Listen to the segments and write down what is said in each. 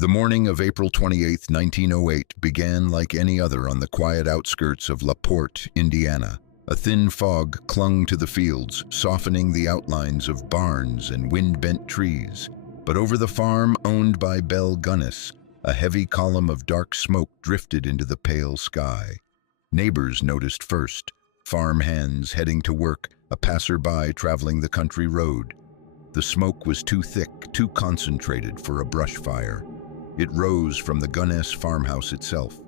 The morning of April 28, 1908 began like any other on the quiet outskirts of Leaport, Indiana. A thin fog clung to the fields, softening the outlines of barns and wind-bent trees. But over the farm owned by Belle Gunness, a heavy column of dark smoke drifted into the pale sky. Neighbors noticed first, farm hands heading to work, a passerby traveling the country road. The smoke was too thick, too concentrated for a brush fire. It rose from the Gunness farmhouse itself.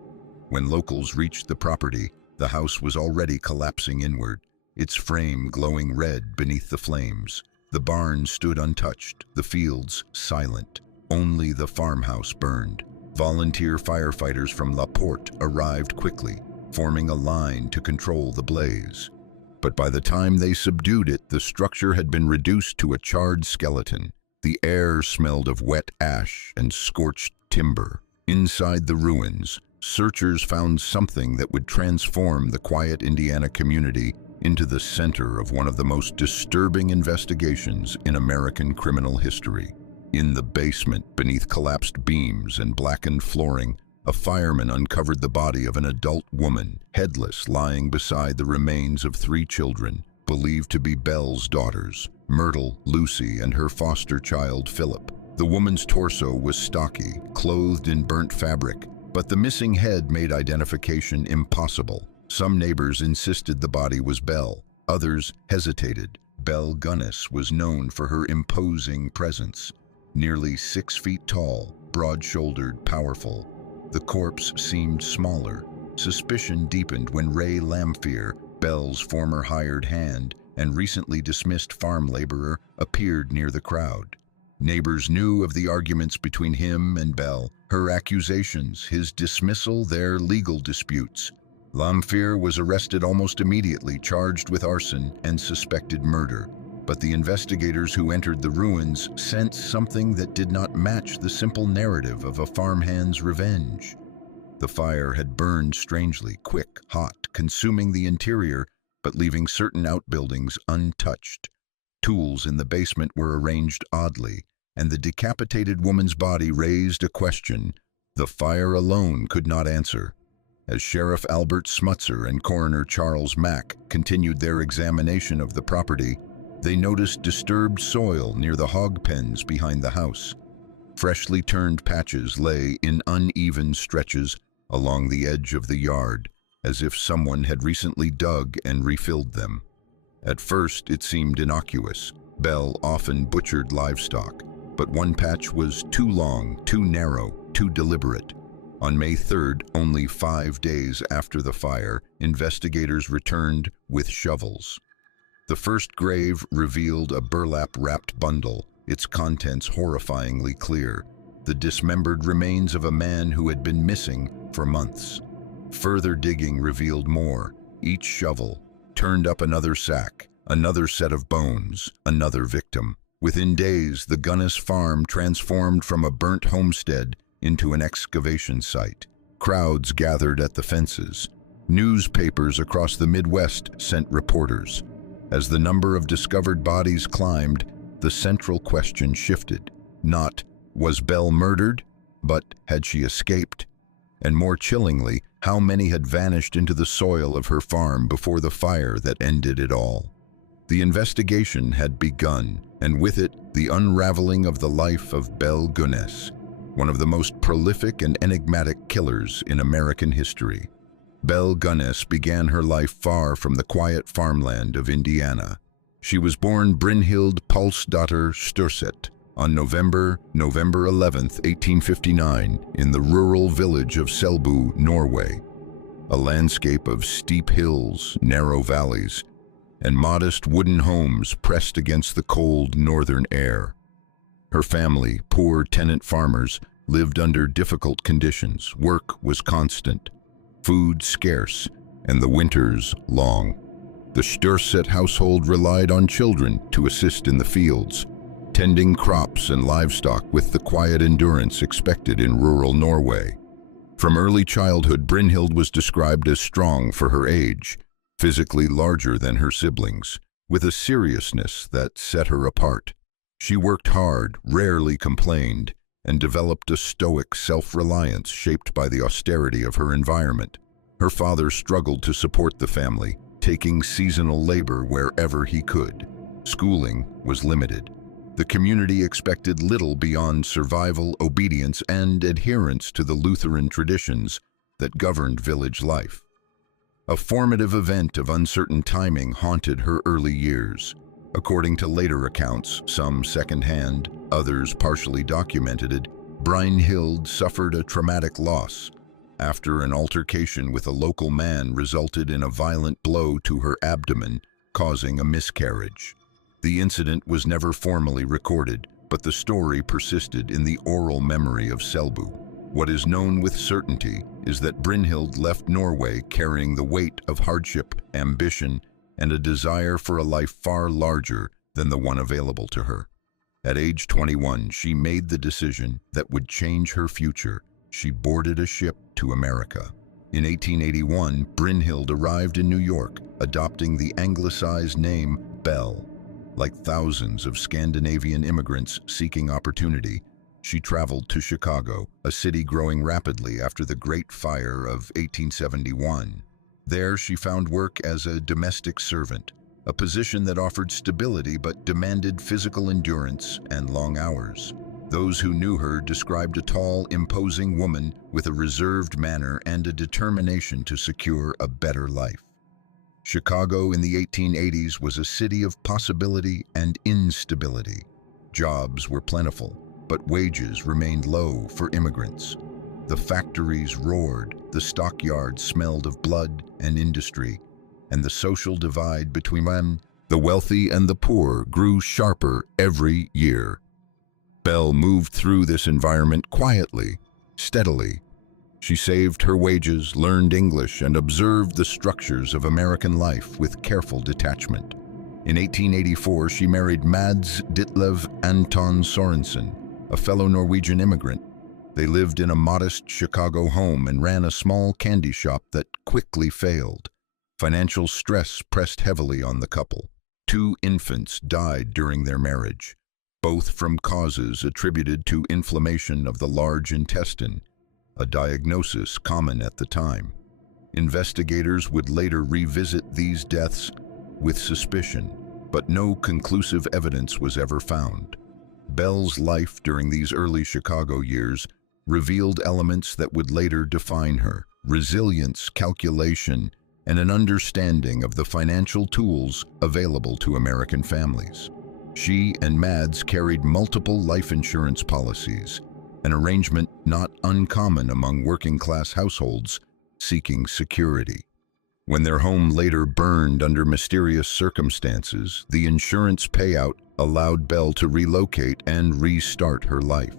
When locals reached the property, the house was already collapsing inward, its frame glowing red beneath the flames. The barn stood untouched, the fields silent. Only the farmhouse burned. Volunteer firefighters from Leaport arrived quickly, forming a line to control the blaze. But by the time they subdued it, the structure had been reduced to a charred skeleton. The air smelled of wet ash and scorched timber. Inside the ruins, searchers found something that would transform the quiet Indiana community into the center of one of the most disturbing investigations in American criminal history. In the basement, beneath collapsed beams and blackened flooring, a fireman uncovered the body of an adult woman, headless, lying beside the remains of 3 children, believed to be Belle's daughters, Myrtle, Lucy, and her foster child, Philip. The woman's torso was stocky, clothed in burnt fabric, but the missing head made identification impossible. Some neighbors insisted the body was Belle. Others hesitated. Belle Gunness was known for her imposing presence. Nearly 6 feet tall, broad-shouldered, powerful. The corpse seemed smaller. Suspicion deepened when Ray Lamphere, Belle's former hired hand and recently dismissed farm laborer, appeared near the crowd. Neighbors knew of the arguments between him and Belle, her accusations, his dismissal, their legal disputes. Lamphere was arrested almost immediately, charged with arson and suspected murder. But the investigators who entered the ruins sensed something that did not match the simple narrative of a farmhand's revenge. The fire had burned strangely, quick, hot, consuming the interior, but leaving certain outbuildings untouched. Tools in the basement were arranged oddly, and the decapitated woman's body raised a question the fire alone could not answer. As Sheriff Albert Smutzer and Coroner Charles Mack continued their examination of the property, they noticed disturbed soil near the hog pens behind the house. Freshly turned patches lay in uneven stretches along the edge of the yard, as if someone had recently dug and refilled them. At first, it seemed innocuous. Belle often butchered livestock, but one patch was too long, too narrow, too deliberate. On May 3rd, only 5 days after the fire, investigators returned with shovels. The first grave revealed a burlap-wrapped bundle, its contents horrifyingly clear, the dismembered remains of a man who had been missing for months. Further digging revealed more. Each shovel turned up another sack, another set of bones, another victim. Within days, the Gunness farm transformed from a burnt homestead into an excavation site. Crowds gathered at the fences. Newspapers across the Midwest sent reporters. As the number of discovered bodies climbed, the central question shifted. Not, was Belle murdered, but had she escaped? And more chillingly, how many had vanished into the soil of her farm before the fire that ended it all? The investigation had begun, and with it, the unraveling of the life of Belle Gunness, one of the most prolific and enigmatic killers in American history. Belle Gunness began her life far from the quiet farmland of Indiana. She was born Brynhild Pulsdotter Sturset on November 11, 1859, in the rural village of Selbu, Norway. A landscape of steep hills, narrow valleys, and modest wooden homes pressed against the cold northern air. Her family, poor tenant farmers, lived under difficult conditions. Work was constant, food scarce, and the winters long. The Sturset household relied on children to assist in the fields, tending crops and livestock with the quiet endurance expected in rural Norway. From early childhood, Brynhild was described as strong for her age, physically larger than her siblings, with a seriousness that set her apart. She worked hard, rarely complained, and developed a stoic self-reliance shaped by the austerity of her environment. Her father struggled to support the family, taking seasonal labor wherever he could. Schooling was limited. The community expected little beyond survival, obedience, and adherence to the Lutheran traditions that governed village life. A formative event of uncertain timing haunted her early years. According to later accounts, some second-hand, others partially documented, Brynhild suffered a traumatic loss after an altercation with a local man resulted in a violent blow to her abdomen, causing a miscarriage. The incident was never formally recorded, but the story persisted in the oral memory of Selbu. What is known with certainty is that Brynhild left Norway carrying the weight of hardship, ambition, and a desire for a life far larger than the one available to her. At age 21, she made the decision that would change her future. She boarded a ship to America. In 1881, Brynhild arrived in New York, adopting the anglicized name Belle. Like thousands of Scandinavian immigrants seeking opportunity, she traveled to Chicago, a city growing rapidly after the Great Fire of 1871. There she found work as a domestic servant, a position that offered stability but demanded physical endurance and long hours. Those who knew her described a tall, imposing woman with a reserved manner and a determination to secure a better life. Chicago in the 1880s was a city of possibility and instability. Jobs were plentiful, but wages remained low for immigrants. The factories roared, the stockyards smelled of blood and industry, and the social divide between the wealthy and the poor grew sharper every year. Belle moved through this environment quietly, steadily. She saved her wages, learned English, and observed the structures of American life with careful detachment. In 1884, she married Mads Ditlev Anton Sorensen, a fellow Norwegian immigrant. They lived in a modest Chicago home and ran a small candy shop that quickly failed. Financial stress pressed heavily on the couple. 2 infants died during their marriage, both from causes attributed to inflammation of the large intestine, a diagnosis common at the time. Investigators would later revisit these deaths with suspicion, but no conclusive evidence was ever found. Belle's life during these early Chicago years revealed elements that would later define her: resilience, calculation, and an understanding of the financial tools available to American families. She and Mads carried multiple life insurance policies, an arrangement not uncommon among working-class households seeking security. When their home later burned under mysterious circumstances, the insurance payout allowed Belle to relocate and restart her life.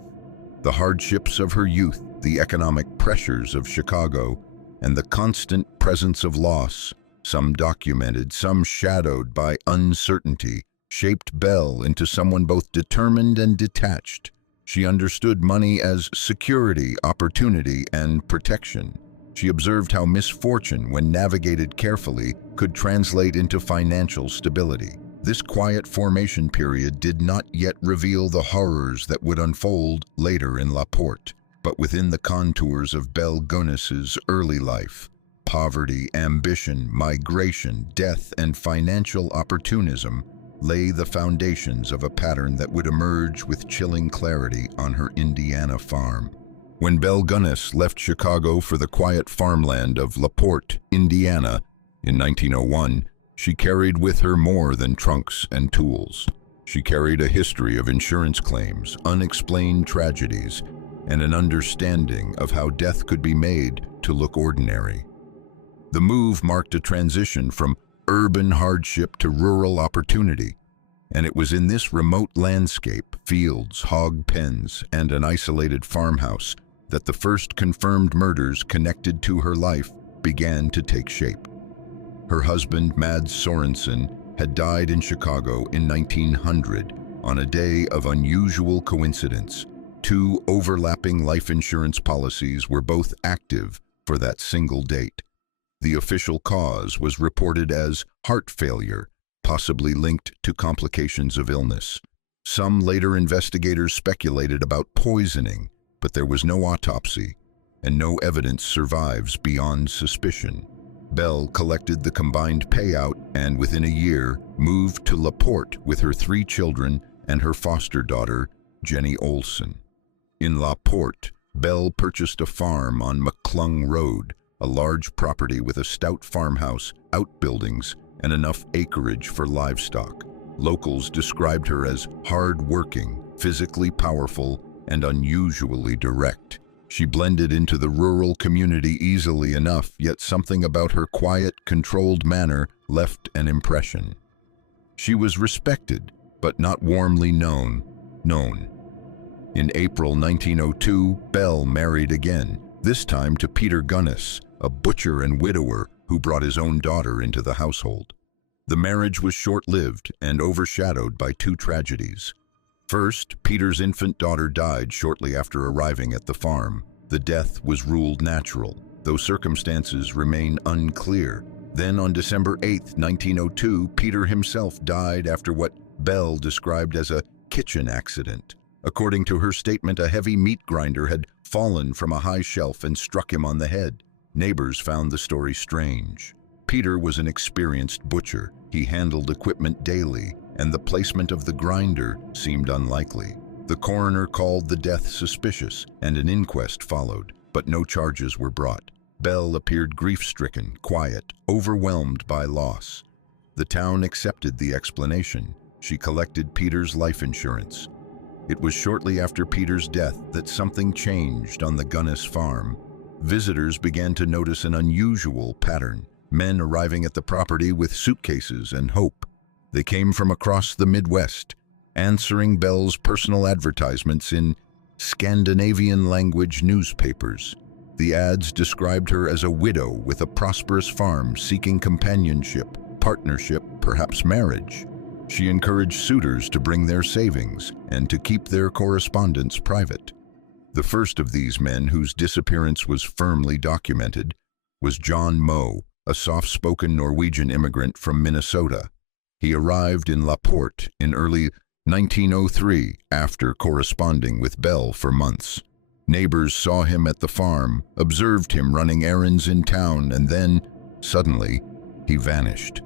The hardships of her youth, the economic pressures of Chicago, and the constant presence of loss, some documented, some shadowed by uncertainty, shaped Belle into someone both determined and detached. She understood money as security, opportunity, and protection. She observed how misfortune, when navigated carefully, could translate into financial stability. This quiet formation period did not yet reveal the horrors that would unfold later in Leaport, but within the contours of Belle Gunness's early life, poverty, ambition, migration, death, and financial opportunism lay the foundations of a pattern that would emerge with chilling clarity on her Indiana farm. When Belle Gunness left Chicago for the quiet farmland of Leaport, Indiana, in 1901, she carried with her more than trunks and tools. She carried a history of insurance claims, unexplained tragedies, and an understanding of how death could be made to look ordinary. The move marked a transition from urban hardship to rural opportunity, and it was in this remote landscape, fields, hog pens, and an isolated farmhouse, that the first confirmed murders connected to her life began to take shape. Her husband, Mads Sorensen, had died in Chicago in 1900 on a day of unusual coincidence. 2 overlapping life insurance policies were both active for that single date. The official cause was reported as heart failure, possibly linked to complications of illness. Some later investigators speculated about poisoning, but there was no autopsy, and no evidence survives beyond suspicion. Belle collected the combined payout and within a year moved to Leaport with her 3 children and her foster daughter, Jenny Olson. In Leaport, Belle purchased a farm on McClung Road, a large property with a stout farmhouse, outbuildings, and enough acreage for livestock. Locals described her as hard-working, physically powerful, and unusually direct. She blended into the rural community easily enough, yet something about her quiet, controlled manner left an impression. She was respected, but not warmly known. In April 1902, Belle married again, this time to Peter Gunness, a butcher and widower who brought his own daughter into the household. The marriage was short-lived and overshadowed by 2 tragedies. First, Peter's infant daughter died shortly after arriving at the farm. The death was ruled natural, though circumstances remain unclear. Then on December 8, 1902, Peter himself died after what Belle described as a kitchen accident. According to her statement, a heavy meat grinder had fallen from a high shelf and struck him on the head. Neighbors found the story strange. Peter was an experienced butcher. He handled equipment daily, and the placement of the grinder seemed unlikely. The coroner called the death suspicious, and an inquest followed, but no charges were brought. Belle appeared grief-stricken, quiet, overwhelmed by loss. The town accepted the explanation. She collected Peter's life insurance. It was shortly after Peter's death that something changed on the Gunness farm. Visitors began to notice an unusual pattern. Men arriving at the property with suitcases and hope. They came from across the Midwest, answering Belle's personal advertisements in Scandinavian-language newspapers. The ads described her as a widow with a prosperous farm seeking companionship, partnership, perhaps marriage. She encouraged suitors to bring their savings and to keep their correspondence private. The first of these men, whose disappearance was firmly documented, was John Moe, a soft-spoken Norwegian immigrant from Minnesota. He arrived in Leaport in early 1903 after corresponding with Belle for months. Neighbors saw him at the farm, observed him running errands in town, and then, suddenly, he vanished.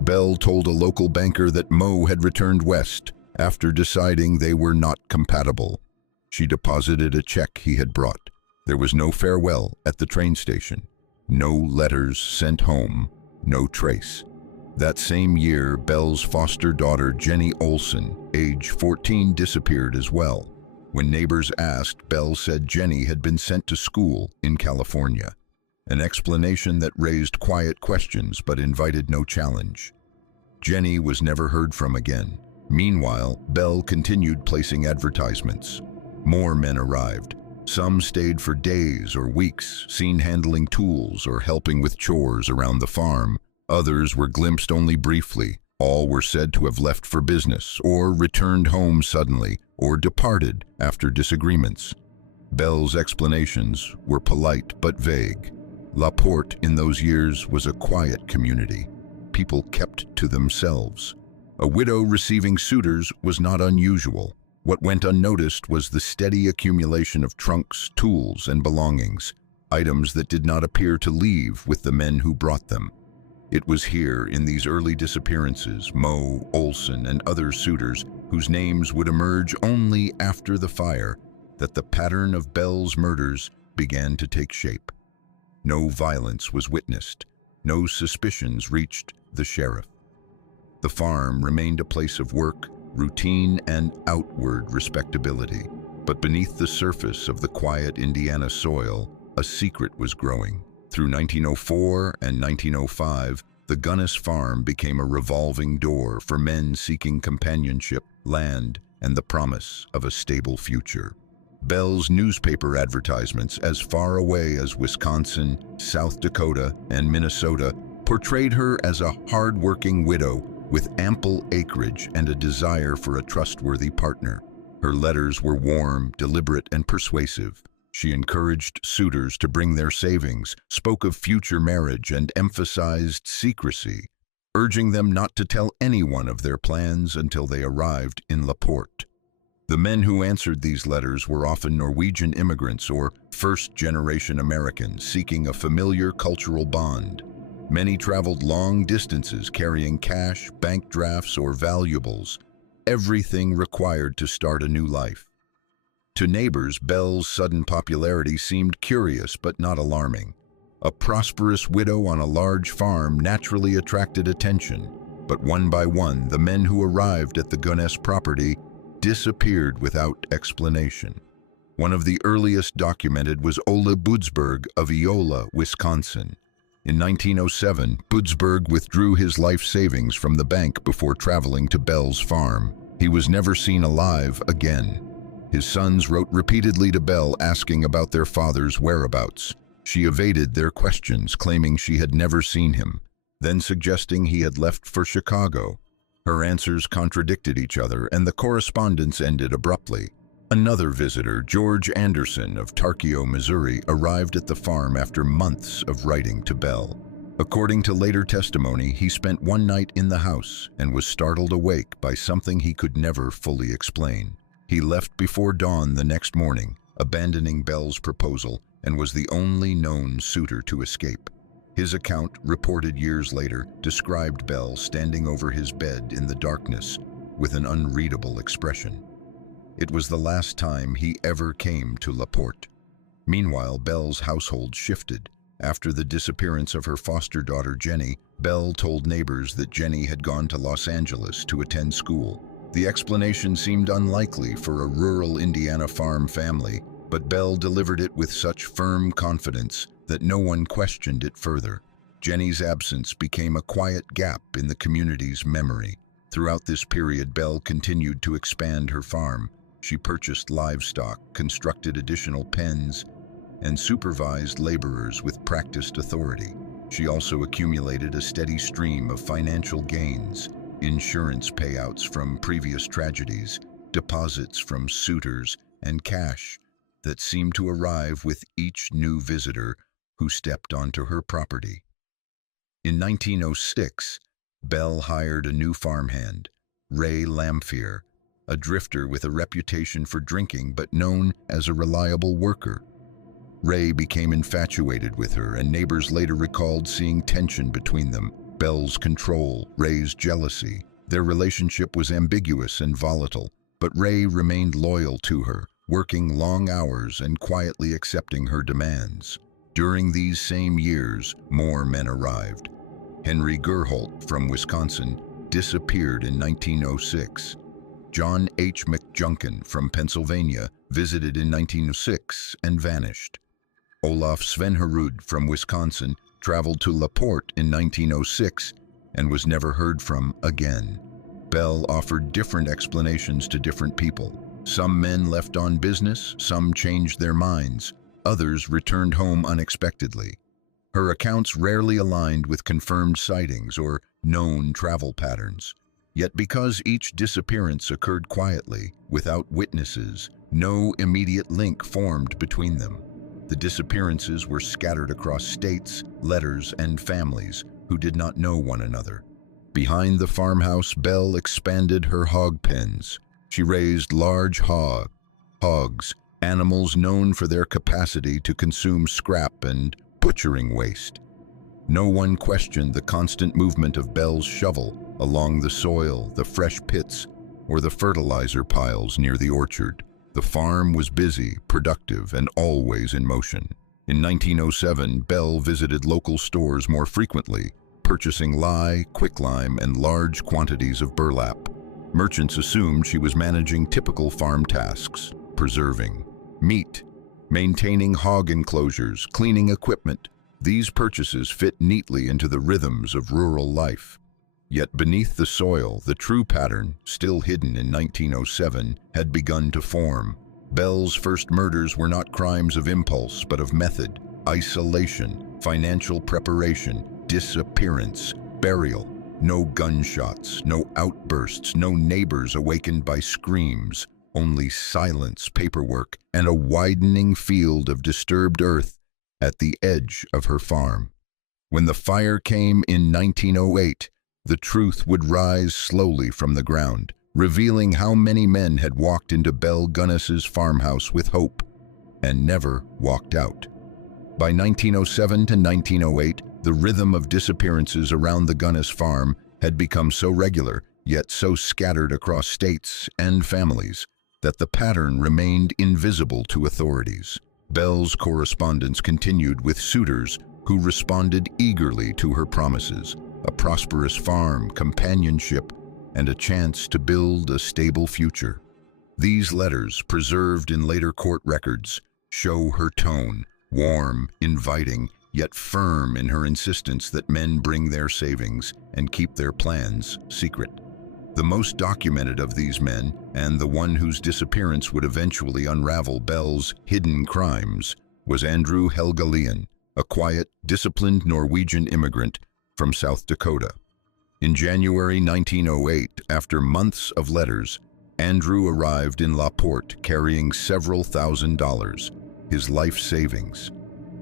Belle told a local banker that Moe had returned west after deciding they were not compatible. She deposited a check he had brought. There was no farewell at the train station. No letters sent home, no trace. That same year, Belle's foster daughter, Jenny Olson, age 14, disappeared as well. When neighbors asked, Belle said Jenny had been sent to school in California. An explanation that raised quiet questions but invited no challenge. Jenny was never heard from again. Meanwhile, Belle continued placing advertisements. More men arrived. Some stayed for days or weeks, seen handling tools or helping with chores around the farm. Others were glimpsed only briefly. All were said to have left for business, or returned home suddenly, or departed after disagreements. Belle's explanations were polite but vague. Leaport in those years was a quiet community. People kept to themselves. A widow receiving suitors was not unusual. What went unnoticed was the steady accumulation of trunks, tools, and belongings, items that did not appear to leave with the men who brought them. It was here, in these early disappearances, Moe, Olson, and other suitors, whose names would emerge only after the fire, that the pattern of Belle's murders began to take shape. No violence was witnessed. No suspicions reached the sheriff. The farm remained a place of work, routine, and outward respectability. But beneath the surface of the quiet Indiana soil, a secret was growing. Through 1904 and 1905, the Gunness farm became a revolving door for men seeking companionship, land, and the promise of a stable future. Belle's newspaper advertisements, as far away as Wisconsin, South Dakota, and Minnesota, portrayed her as a hard-working widow with ample acreage and a desire for a trustworthy partner. Her letters were warm, deliberate, and persuasive. She encouraged suitors to bring their savings, spoke of future marriage, and emphasized secrecy. urging them not to tell anyone of their plans until they arrived in Leaport. The men who answered these letters were often Norwegian immigrants or first-generation Americans seeking a familiar cultural bond. Many traveled long distances carrying cash, bank drafts, or valuables, everything required to start a new life. To neighbors, Belle's sudden popularity seemed curious but not alarming. A prosperous widow on a large farm naturally attracted attention, but one by one, the men who arrived at the Gunness property disappeared without explanation. One of the earliest documented was Ole Budsberg of Iola, Wisconsin. In 1907, Budsberg withdrew his life savings from the bank before traveling to Belle's farm. He was never seen alive again. His sons wrote repeatedly to Belle asking about their father's whereabouts. She evaded their questions, claiming she had never seen him, then suggesting he had left for Chicago. Her answers contradicted each other, and the correspondence ended abruptly. Another visitor, George Anderson of Tarkio, Missouri, arrived at the farm after months of writing to Belle. According to later testimony, he spent one night in the house and was startled awake by something he could never fully explain. He left before dawn the next morning, abandoning Belle's proposal, and was the only known suitor to escape. His account, reported years later, described Belle standing over his bed in the darkness with an unreadable expression. It was the last time he ever came to Leaport. Meanwhile, Belle's household shifted. After the disappearance of her foster daughter Jenny, Belle told neighbors that Jenny had gone to Los Angeles to attend school. The explanation seemed unlikely for a rural Indiana farm family, but Belle delivered it with such firm confidence that no one questioned it further. Jenny's absence became a quiet gap in the community's memory. Throughout this period, Belle continued to expand her farm. She purchased livestock, constructed additional pens, and supervised laborers with practiced authority. She also accumulated a steady stream of financial gains, insurance payouts from previous tragedies, deposits from suitors, and cash that seemed to arrive with each new visitor who stepped onto her property. In 1906, Belle hired a new farmhand, Ray Lamphere, a drifter with a reputation for drinking but known as a reliable worker. Ray became infatuated with her, and neighbors later recalled seeing tension between them. Belle's control, Ray's jealousy. Their relationship was ambiguous and volatile, but Ray remained loyal to her, working long hours and quietly accepting her demands. During these same years, more men arrived. Henry Gerholt from Wisconsin disappeared in 1906. John H. McJunkin from Pennsylvania visited in 1906 and vanished. Olaf Svenherud from Wisconsin traveled to Leaport in 1906 and was never heard from again. Belle offered different explanations to different people. Some men left on business, some changed their minds, others returned home unexpectedly. Her accounts rarely aligned with confirmed sightings or known travel patterns. Yet because each disappearance occurred quietly, without witnesses, no immediate link formed between them. The disappearances were scattered across states, letters, and families who did not know one another. Behind the farmhouse, Belle expanded her hog pens. She raised large hogs, animals known for their capacity to consume scrap and butchering waste. No one questioned the constant movement of Belle's shovel along the soil, the fresh pits, or the fertilizer piles near the orchard. The farm was busy, productive, and always in motion. In 1907, Belle visited local stores more frequently, purchasing lye, quicklime, and large quantities of burlap. Merchants assumed she was managing typical farm tasks, preserving meat, maintaining hog enclosures, cleaning equipment. These purchases fit neatly into the rhythms of rural life. Yet beneath the soil, the true pattern, still hidden in 1907, had begun to form. Belle's first murders were not crimes of impulse, but of method, isolation, financial preparation, disappearance, burial. No gunshots, no outbursts, no neighbors awakened by screams, only silence, paperwork, and a widening field of disturbed earth at the edge of her farm. When the fire came in 1908, the truth would rise slowly from the ground, revealing how many men had walked into Belle Gunness's farmhouse with hope and never walked out. By 1907 to 1908, the rhythm of disappearances around the Gunness farm had become so regular, yet so scattered across states and families, that the pattern remained invisible to authorities. Belle's correspondence continued with suitors who responded eagerly to her promises: a prosperous farm, companionship, and a chance to build a stable future. These letters, preserved in later court records, show her tone, warm, inviting, yet firm in her insistence that men bring their savings and keep their plans secret. The most documented of these men, and the one whose disappearance would eventually unravel Belle's hidden crimes, was Andrew Helgelien, a quiet, disciplined Norwegian immigrant from South Dakota. In January 1908, after months of letters, Andrew arrived in Leaport carrying several $1,000s, his life savings.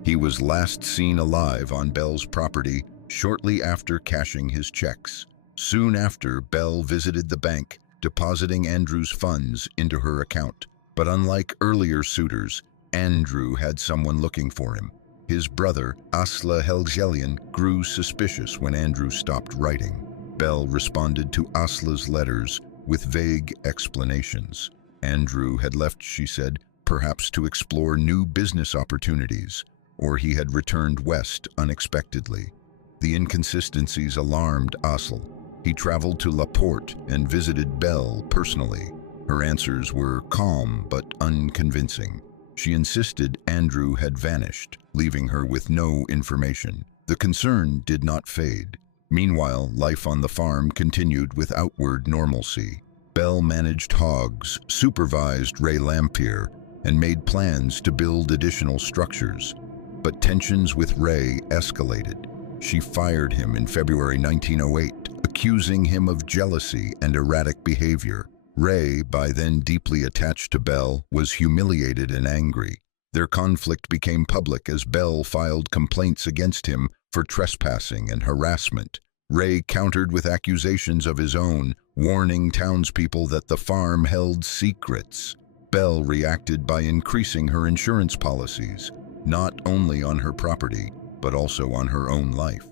He was last seen alive on Belle's property shortly after cashing his checks. Soon after, Belle visited the bank, depositing Andrew's funds into her account. But unlike earlier suitors, Andrew had someone looking for him. His brother, Asle Helgelien, grew suspicious when Andrew stopped writing. Belle responded to Asle's letters with vague explanations. Andrew had left, she said, perhaps to explore new business opportunities, or he had returned west unexpectedly. The inconsistencies alarmed Asle. He traveled to Leaport and visited Belle personally. Her answers were calm but unconvincing. She insisted Andrew had vanished, leaving her with no information. The concern did not fade. Meanwhile, life on the farm continued with outward normalcy. Belle managed hogs, supervised Lamphere, and made plans to build additional structures. But tensions with Ray escalated. She fired him in February 1908, accusing him of jealousy and erratic behavior. Ray, by then deeply attached to Belle, was humiliated and angry. Their conflict became public as Belle filed complaints against him for trespassing and harassment. Ray countered with accusations of his own, warning townspeople that the farm held secrets. Belle reacted by increasing her insurance policies, not only on her property, but also on her own life.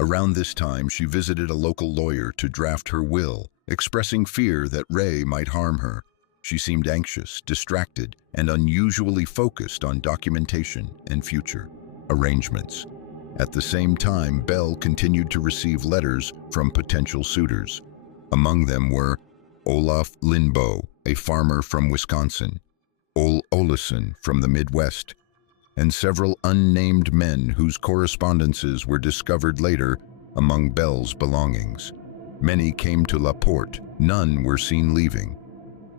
Around this time, she visited a local lawyer to draft her will, expressing fear that Ray might harm her. She seemed anxious, distracted, and unusually focused on documentation and future arrangements. At the same time, Belle continued to receive letters from potential suitors. Among them were Olaf Lindboe, a farmer from Wisconsin, Ole Olesen from the Midwest, and several unnamed men whose correspondences were discovered later among Belle's belongings. Many came to Leaport. None were seen leaving.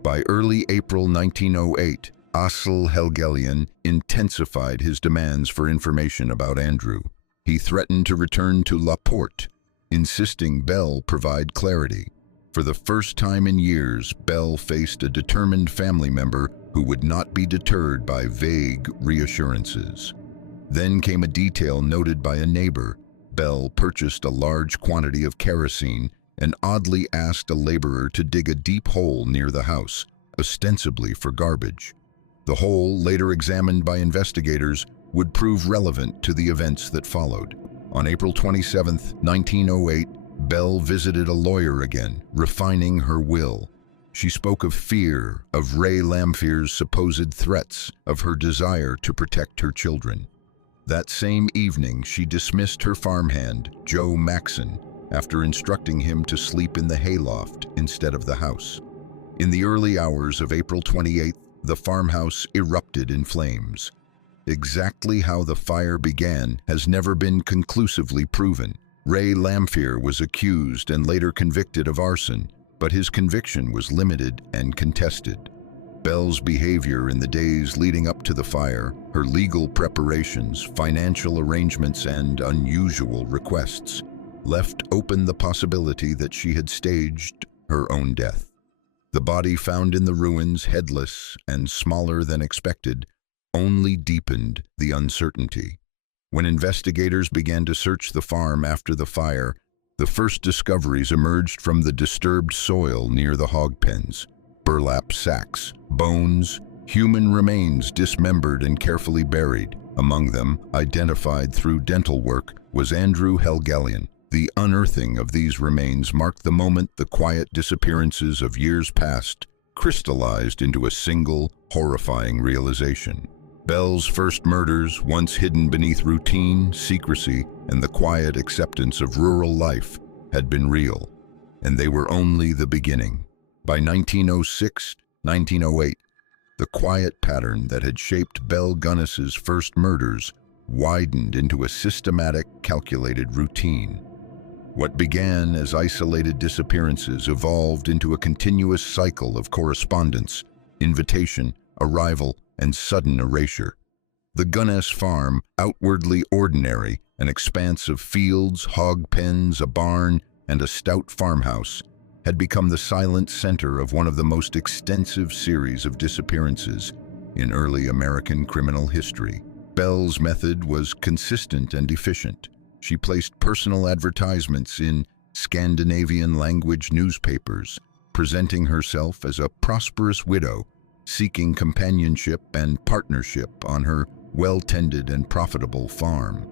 By early April 1908, Asle Helgelien intensified his demands for information about Andrew. He threatened to return to Leaport, insisting Belle provide clarity. For the first time in years, Belle faced a determined family member who would not be deterred by vague reassurances. Then came a detail noted by a neighbor. Belle purchased a large quantity of kerosene and oddly asked a laborer to dig a deep hole near the house, ostensibly for garbage. The hole, later examined by investigators, would prove relevant to the events that followed. On April 27, 1908, Belle visited a lawyer again, refining her will. She spoke of fear, of Ray Lamphere's supposed threats, of her desire to protect her children. That same evening, she dismissed her farmhand, Joe Maxon, after instructing him to sleep in the hayloft instead of the house. In the early hours of April 28th, the farmhouse erupted in flames. Exactly how the fire began has never been conclusively proven. Ray Lamphere was accused and later convicted of arson, but his conviction was limited and contested. Belle's behavior in the days leading up to the fire, her legal preparations, financial arrangements, and unusual requests left open the possibility that she had staged her own death. The body found in the ruins, headless and smaller than expected, only deepened the uncertainty. When investigators began to search the farm after the fire, The first discoveries emerged from the disturbed soil near the hog pens. Burlap sacks, bones, human remains dismembered and carefully buried. Among them, identified through dental work, was Andrew Helgelien. The unearthing of these remains marked the moment the quiet disappearances of years past crystallized into a single, horrifying realization. Belle's first murders, once hidden beneath routine, secrecy, and the quiet acceptance of rural life, had been real, and they were only the beginning. By 1906, 1908, the quiet pattern that had shaped Belle Gunness's first murders widened into a systematic, calculated routine. What began as isolated disappearances evolved into a continuous cycle of correspondence, invitation, arrival, and sudden erasure. The Gunness farm, outwardly ordinary, an expanse of fields, hog pens, a barn, and a stout farmhouse, had become the silent center of one of the most extensive series of disappearances in early American criminal history. Belle's method was consistent and efficient. She placed personal advertisements in Scandinavian-language newspapers, presenting herself as a prosperous widow, seeking companionship and partnership on her well-tended and profitable farm.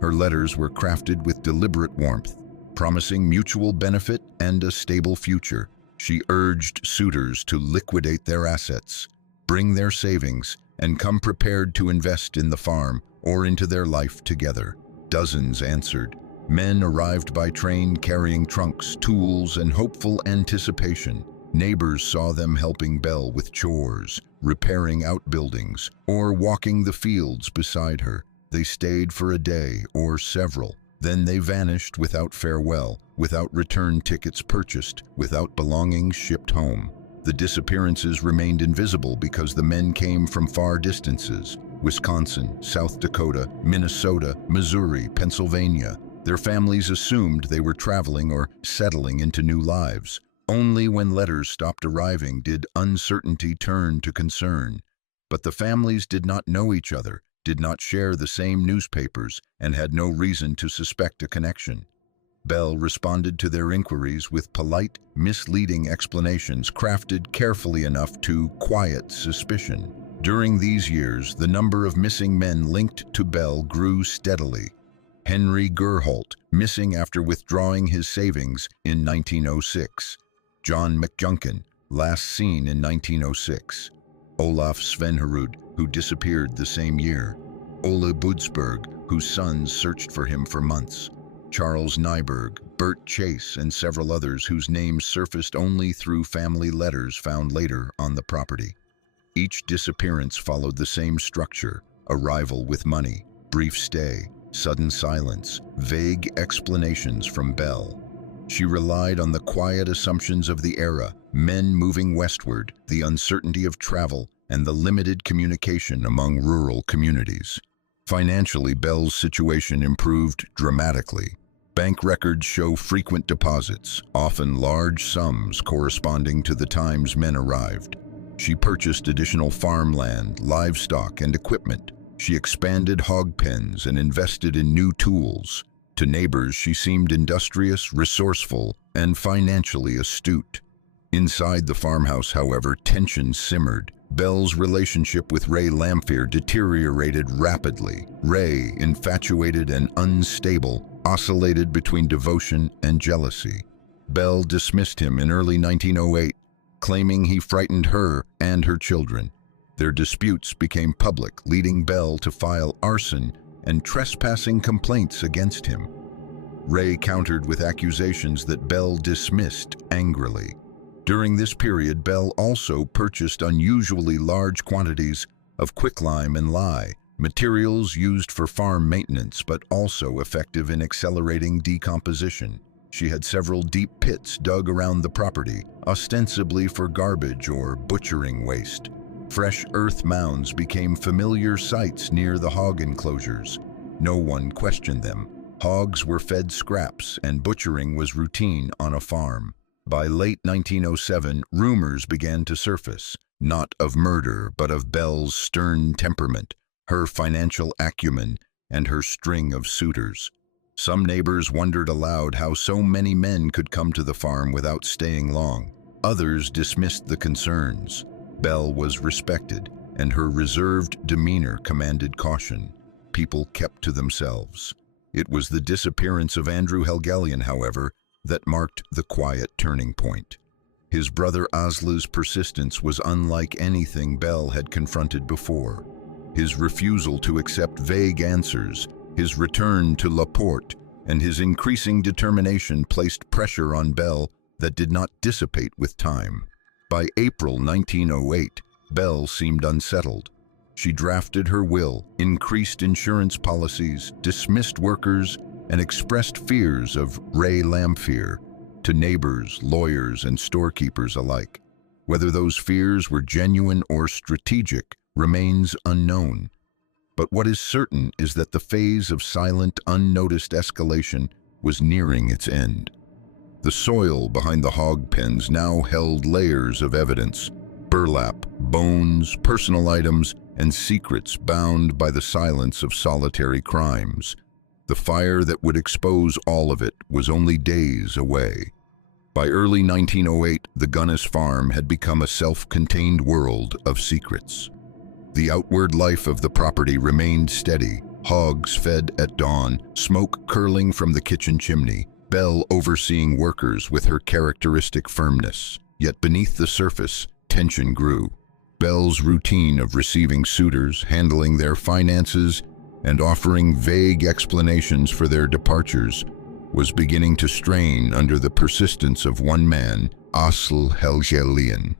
Her letters were crafted with deliberate warmth, promising mutual benefit and a stable future. She urged suitors to liquidate their assets, bring their savings, and come prepared to invest in the farm or into their life together. Dozens answered. Men arrived by train carrying trunks, tools, and hopeful anticipation. Neighbors saw them helping Belle with chores, repairing outbuildings, or walking the fields beside her. They stayed for a day or several. Then they vanished without farewell, without return tickets purchased, without belongings shipped home. The disappearances remained invisible because the men came from far distances: Wisconsin, South Dakota, Minnesota, Missouri, Pennsylvania. Their families assumed they were traveling or settling into new lives. Only when letters stopped arriving did uncertainty turn to concern. But the families did not know each other, did not share the same newspapers, and had no reason to suspect a connection. Belle responded to their inquiries with polite, misleading explanations crafted carefully enough to quiet suspicion. During these years, the number of missing men linked to Belle grew steadily. Henry Gerholt, missing after withdrawing his savings in 1906. John McJunkin, last seen in 1906. Olaf Svenherud, who disappeared the same year. Ole Budsberg, whose sons searched for him for months. Charles Nyberg, Bert Chase, and several others whose names surfaced only through family letters found later on the property. Each disappearance followed the same structure: arrival with money, brief stay, sudden silence, vague explanations from Belle. She relied on the quiet assumptions of the era: men moving westward, the uncertainty of travel, and the limited communication among rural communities. Financially, Belle's situation improved dramatically. Bank records show frequent deposits, often large sums corresponding to the times men arrived. She purchased additional farmland, livestock, and equipment. She expanded hog pens and invested in new tools. To neighbors, she seemed industrious, resourceful, and financially astute. Inside the farmhouse, however, tension simmered. Belle's relationship with Ray Lamphere deteriorated rapidly. Ray, infatuated and unstable, oscillated between devotion and jealousy. Belle dismissed him in early 1908, claiming he frightened her and her children. Their disputes became public, leading Belle to file arson and trespassing complaints against him. Ray countered with accusations that Belle dismissed angrily. During this period, Belle also purchased unusually large quantities of quicklime and lye, materials used for farm maintenance but also effective in accelerating decomposition. She had several deep pits dug around the property, ostensibly for garbage or butchering waste. Fresh earth mounds became familiar sights near the hog enclosures. No one questioned them. Hogs were fed scraps, and butchering was routine on a farm. By late 1907, rumors began to surface, not of murder, but of Belle's stern temperament, her financial acumen, and her string of suitors. Some neighbors wondered aloud how so many men could come to the farm without staying long. Others dismissed the concerns. Belle was respected, and her reserved demeanor commanded caution. People kept to themselves. It was the disappearance of Andrew Helgelien, however, that marked the quiet turning point. His brother Asla's persistence was unlike anything Belle had confronted before. His refusal to accept vague answers, his return to Leaport, and his increasing determination placed pressure on Belle that did not dissipate with time. By April 1908, Belle seemed unsettled. She drafted her will, increased insurance policies, dismissed workers, and expressed fears of Ray Lamphere to neighbors, lawyers, and storekeepers alike. Whether those fears were genuine or strategic remains unknown. But what is certain is that the phase of silent, unnoticed escalation was nearing its end. The soil behind the hog pens now held layers of evidence: burlap, bones, personal items, and secrets bound by the silence of solitary crimes. The fire that would expose all of it was only days away. By early 1908, the Gunness farm had become a self-contained world of secrets. The outward life of the property remained steady. Hogs fed at dawn, smoke curling from the kitchen chimney, Belle overseeing workers with her characteristic firmness. Yet beneath the surface, tension grew. Belle's routine of receiving suitors, handling their finances, and offering vague explanations for their departures was beginning to strain under the persistence of one man, Asl Helgelien.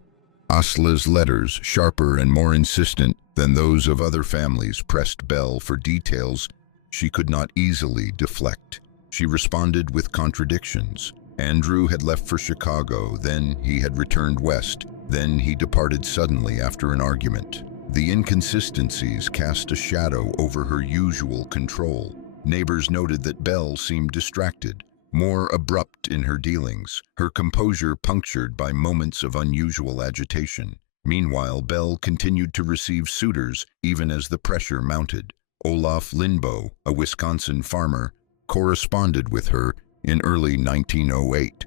Asla's letters, sharper and more insistent than those of other families, pressed Belle for details she could not easily deflect. She responded with contradictions. Andrew had left for Chicago, then he had returned west, then he departed suddenly after an argument. The inconsistencies cast a shadow over her usual control. Neighbors noted that Belle seemed distracted, more abrupt in her dealings, her composure punctured by moments of unusual agitation. Meanwhile, Belle continued to receive suitors even as the pressure mounted. Olaf Lindboe, a Wisconsin farmer, corresponded with her in early 1908.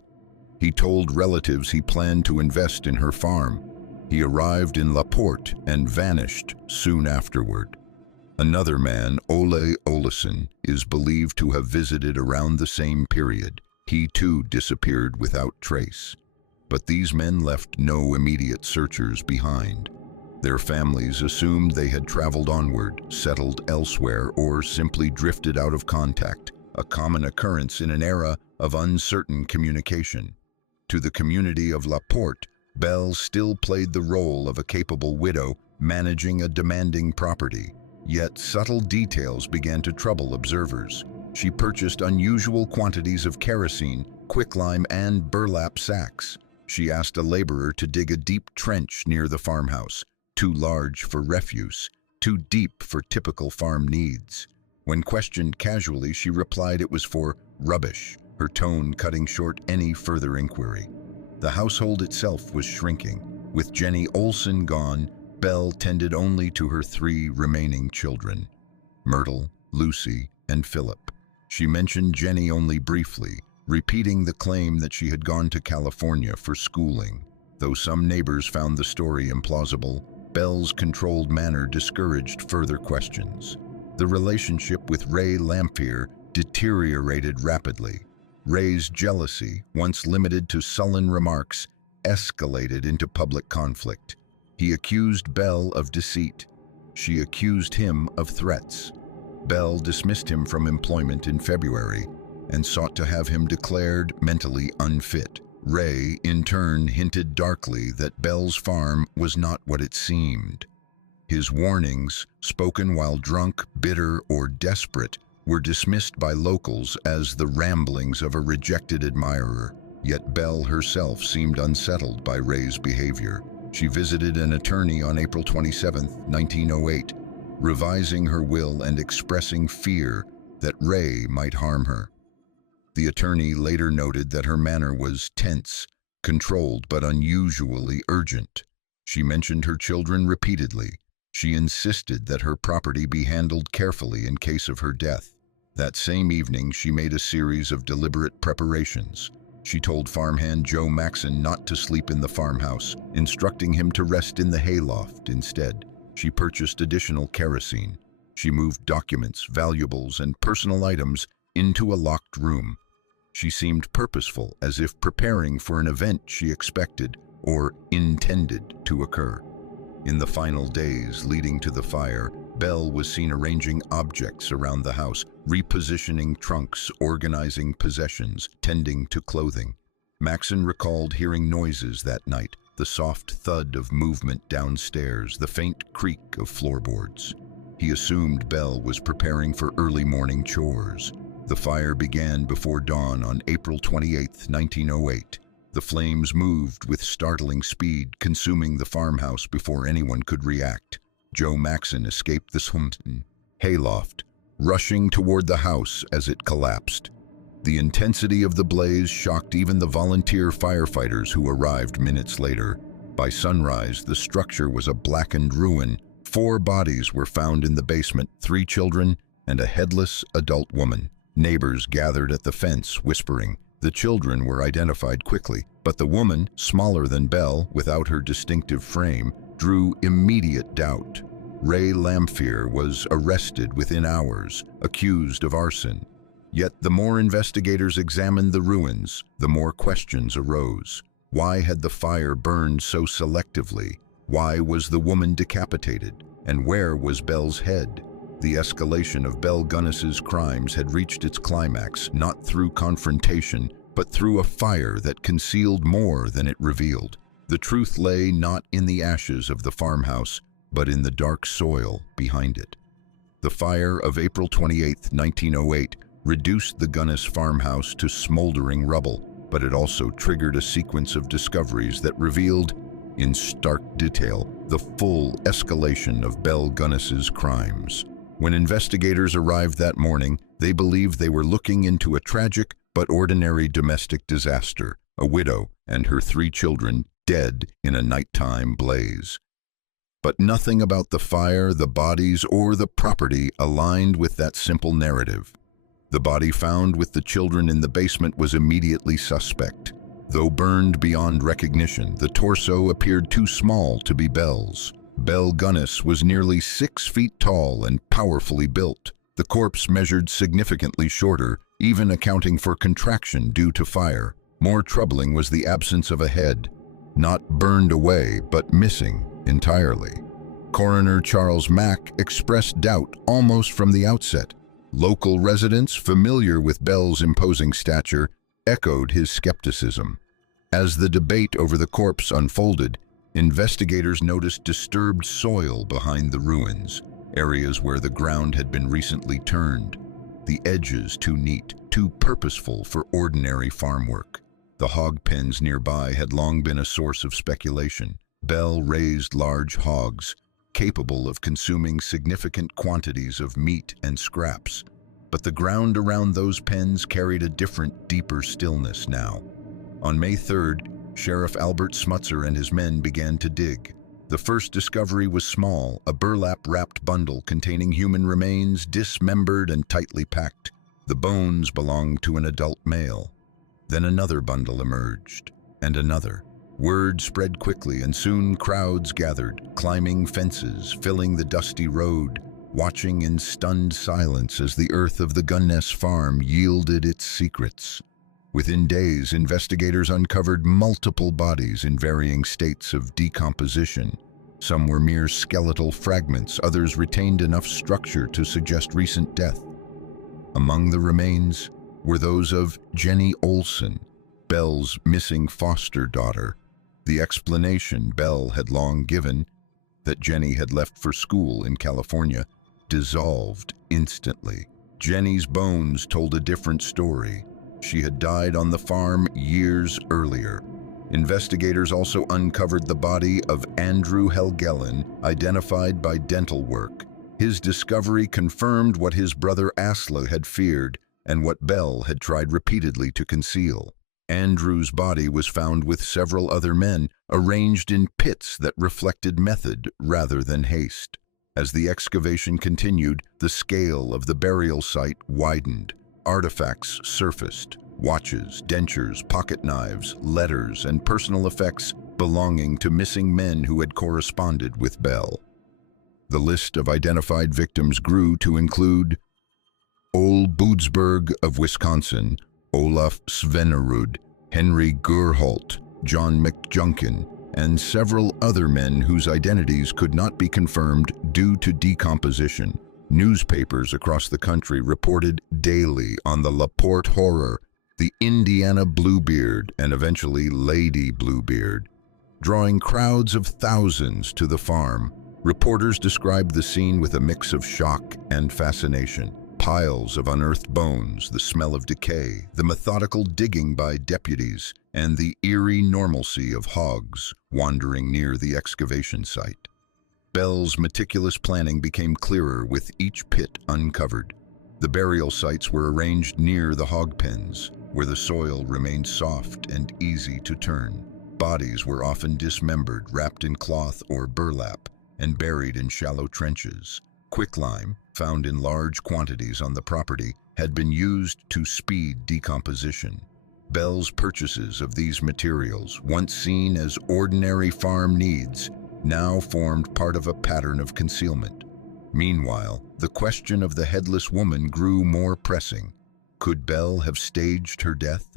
He told relatives he planned to invest in her farm. He arrived in Leaport and vanished soon afterward. Another man, Ole Olesen, is believed to have visited around the same period. He too disappeared without trace. But these men left no immediate searchers behind. Their families assumed they had traveled onward, settled elsewhere, or simply drifted out of contact, a common occurrence in an era of uncertain communication. To the community of Leaport, Belle still played the role of a capable widow managing a demanding property. Yet subtle details began to trouble observers. She purchased unusual quantities of kerosene, quicklime, and burlap sacks. She asked a laborer to dig a deep trench near the farmhouse, too large for refuse, too deep for typical farm needs. When questioned casually, she replied it was for rubbish, her tone cutting short any further inquiry. The household itself was shrinking. With Jenny Olsen gone, Belle tended only to her 3 remaining children, Myrtle, Lucy, and Philip. She mentioned Jenny only briefly, repeating the claim that she had gone to California for schooling. Though some neighbors found the story implausible, Belle's controlled manner discouraged further questions. The relationship with Ray Lamphere deteriorated rapidly. Ray's jealousy, once limited to sullen remarks, escalated into public conflict. He accused Belle of deceit. She accused him of threats. Belle dismissed him from employment in February and sought to have him declared mentally unfit. Ray, in turn, hinted darkly that Belle's farm was not what it seemed. His warnings, spoken while drunk, bitter, or desperate, were dismissed by locals as the ramblings of a rejected admirer. Yet Belle herself seemed unsettled by Ray's behavior. She visited an attorney on April 27, 1908, revising her will and expressing fear that Ray might harm her. The attorney later noted that her manner was tense, controlled, but unusually urgent. She mentioned her children repeatedly. She insisted that her property be handled carefully in case of her death. That same evening, she made a series of deliberate preparations. She told farmhand Joe Maxon not to sleep in the farmhouse, instructing him to rest in the hayloft instead. She purchased additional kerosene. She moved documents, valuables, and personal items into a locked room. She seemed purposeful, as if preparing for an event she expected or intended to occur. In the final days leading to the fire, Belle was seen arranging objects around the house, repositioning trunks, organizing possessions, tending to clothing. Maxon recalled hearing noises that night, the soft thud of movement downstairs, the faint creak of floorboards. He assumed Belle was preparing for early morning chores. The fire began before dawn on April 28, 1908. The flames moved with startling speed, consuming the farmhouse before anyone could react. Joe Maxon escaped the hayloft, rushing toward the house as it collapsed. The intensity of the blaze shocked even the volunteer firefighters who arrived minutes later. By sunrise, the structure was a blackened ruin. 4 bodies were found in the basement, 3 children and a headless adult woman. Neighbors gathered at the fence, whispering. The children were identified quickly, but the woman, smaller than Belle, without her distinctive frame, drew immediate doubt. Ray Lamphere was arrested within hours, accused of arson. Yet the more investigators examined the ruins, the more questions arose. Why had the fire burned so selectively? Why was the woman decapitated? And where was Belle's head? The escalation of Belle Gunness's crimes had reached its climax, not through confrontation, but through a fire that concealed more than it revealed. The truth lay not in the ashes of the farmhouse, but in the dark soil behind it. The fire of April 28, 1908, reduced the Gunness farmhouse to smoldering rubble, but it also triggered a sequence of discoveries that revealed, in stark detail, the full escalation of Belle Gunness's crimes. When investigators arrived that morning, they believed they were looking into a tragic but ordinary domestic disaster, a widow and her 3 children dead in a nighttime blaze. But nothing about the fire, the bodies, or the property aligned with that simple narrative. The body found with the children in the basement was immediately suspect. Though burned beyond recognition, the torso appeared too small to be Belle's. Belle Gunness was nearly 6 feet tall and powerfully built. The corpse measured significantly shorter, even accounting for contraction due to fire. More troubling was the absence of a head, not burned away, but missing entirely. Coroner Charles Mack expressed doubt almost from the outset. Local residents, familiar with Belle's imposing stature, echoed his skepticism. As the debate over the corpse unfolded, investigators noticed disturbed soil behind the ruins, areas where the ground had been recently turned, the edges too neat, too purposeful for ordinary farm work. The hog pens nearby had long been a source of speculation. Belle raised large hogs, capable of consuming significant quantities of meat and scraps. But the ground around those pens carried a different, deeper stillness now. On May 3rd, Sheriff Albert Smutzer and his men began to dig. The first discovery was small, a burlap-wrapped bundle containing human remains, dismembered and tightly packed. The bones belonged to an adult male. Then another bundle emerged, and another. Word spread quickly, and soon crowds gathered, climbing fences, filling the dusty road, watching in stunned silence as the earth of the Gunness farm yielded its secrets. Within days, investigators uncovered multiple bodies in varying states of decomposition. Some were mere skeletal fragments, others retained enough structure to suggest recent death. Among the remains were those of Jenny Olson, Belle's missing foster daughter. The explanation Belle had long given, that Jenny had left for school in California, dissolved instantly. Jenny's bones told a different story. She had died on the farm years earlier. Investigators also uncovered the body of Andrew Helgelin, identified by dental work. His discovery confirmed what his brother Asla had feared and what Belle had tried repeatedly to conceal. Andrew's body was found with several other men, arranged in pits that reflected method rather than haste. As the excavation continued, the scale of the burial site widened. Artifacts surfaced: watches, dentures, pocket knives, letters, and personal effects belonging to missing men who had corresponded with Belle. The list of identified victims grew to include Ole Boodsberg of Wisconsin, Olaf Svenerud, Henry Gerholt, John McJunkin, and several other men whose identities could not be confirmed due to decomposition. Newspapers across the country reported daily on the Leaport horror, the Indiana Bluebeard, and eventually Lady Bluebeard. Drawing crowds of thousands to the farm, reporters described the scene with a mix of shock and fascination. Piles of unearthed bones, the smell of decay, the methodical digging by deputies, and the eerie normalcy of hogs wandering near the excavation site. Belle's meticulous planning became clearer with each pit uncovered. The burial sites were arranged near the hog pens, where the soil remained soft and easy to turn. Bodies were often dismembered, wrapped in cloth or burlap, and buried in shallow trenches. Quicklime, found in large quantities on the property, had been used to speed decomposition. Belle's purchases of these materials, once seen as ordinary farm needs, now formed part of a pattern of concealment. Meanwhile, the question of the headless woman grew more pressing. Could Belle have staged her death?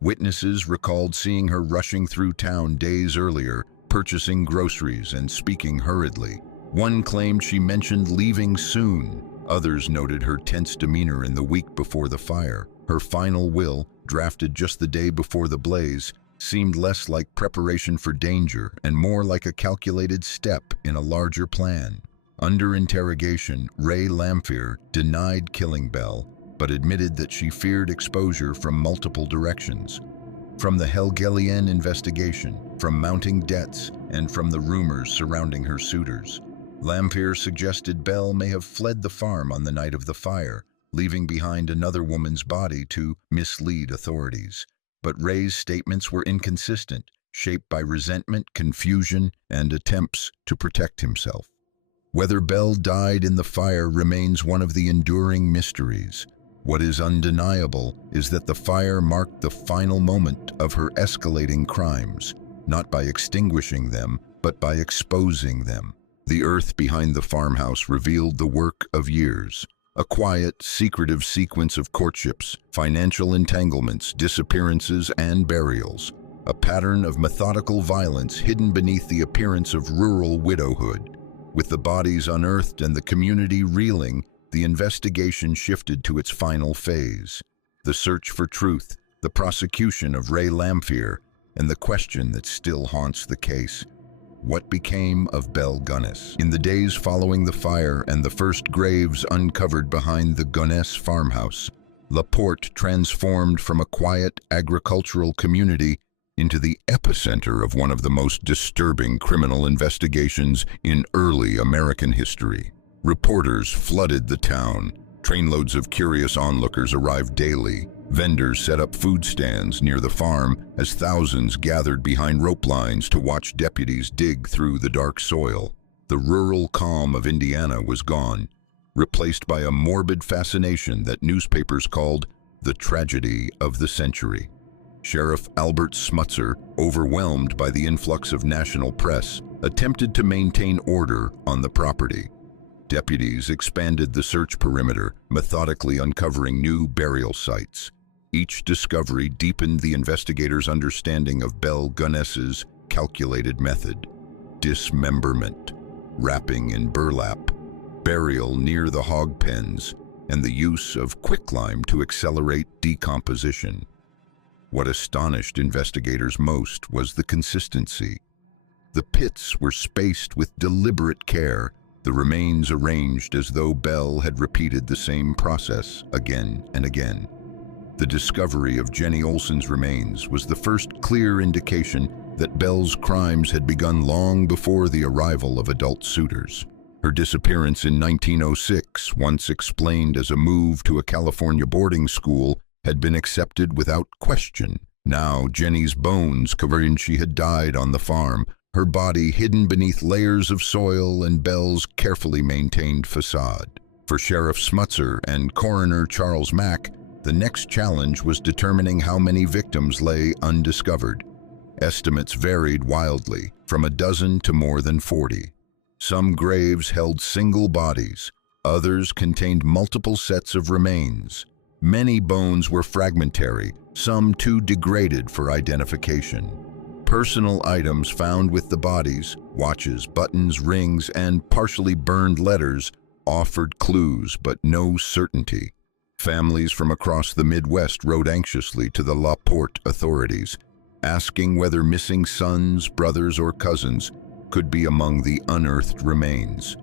Witnesses recalled seeing her rushing through town days earlier, purchasing groceries and speaking hurriedly. One claimed she mentioned leaving soon. Others noted her tense demeanor in the week before the fire. Her final will, drafted just the day before the blaze, seemed less like preparation for danger and more like a calculated step in a larger plan. Under interrogation, Ray Lamphere denied killing Belle, but admitted that she feared exposure from multiple directions. From the Hegelian investigation, from mounting debts, and from the rumors surrounding her suitors. Lamphere suggested Belle may have fled the farm on the night of the fire, leaving behind another woman's body to mislead authorities. But Ray's statements were inconsistent, shaped by resentment, confusion, and attempts to protect himself. Whether Belle died in the fire remains one of the enduring mysteries. What is undeniable is that the fire marked the final moment of her escalating crimes, not by extinguishing them, but by exposing them. The earth behind the farmhouse revealed the work of years. A quiet, secretive sequence of courtships, financial entanglements, disappearances, and burials. A pattern of methodical violence hidden beneath the appearance of rural widowhood. With the bodies unearthed and the community reeling, the investigation shifted to its final phase. The search for truth, the prosecution of Ray Lamphere, and the question that still haunts the case. What became of Belle Gunness? In the days following the fire and the first graves uncovered behind the Gunness farmhouse, Leaport transformed from a quiet agricultural community into the epicenter of one of the most disturbing criminal investigations in early American history. Reporters flooded the town. Trainloads of curious onlookers arrived daily. Vendors set up food stands near the farm as thousands gathered behind rope lines to watch deputies dig through the dark soil. The rural calm of Indiana was gone, replaced by a morbid fascination that newspapers called the tragedy of the century. Sheriff Albert Smutzer, overwhelmed by the influx of national press, attempted to maintain order on the property. Deputies expanded the search perimeter, methodically uncovering new burial sites. Each discovery deepened the investigators' understanding of Belle Gunness's calculated method: dismemberment, wrapping in burlap, burial near the hog pens, and the use of quicklime to accelerate decomposition. What astonished investigators most was the consistency. The pits were spaced with deliberate care, the remains arranged as though Belle had repeated the same process again and again. The discovery of Jenny Olson's remains was the first clear indication that Belle's crimes had begun long before the arrival of adult suitors. Her disappearance in 1906, once explained as a move to a California boarding school, had been accepted without question. Now Jenny's bones, covering she had died on the farm, her body hidden beneath layers of soil and Belle's carefully maintained facade. For Sheriff Smutzer and Coroner Charles Mack, the next challenge was determining how many victims lay undiscovered. Estimates varied wildly, from a dozen to more than 40. Some graves held single bodies, others contained multiple sets of remains. Many bones were fragmentary, some too degraded for identification. Personal items found with the bodies, watches, buttons, rings, and partially burned letters, offered clues but no certainty. Families from across the Midwest wrote anxiously to the Leaport authorities, asking whether missing sons, brothers, or cousins could be among the unearthed remains.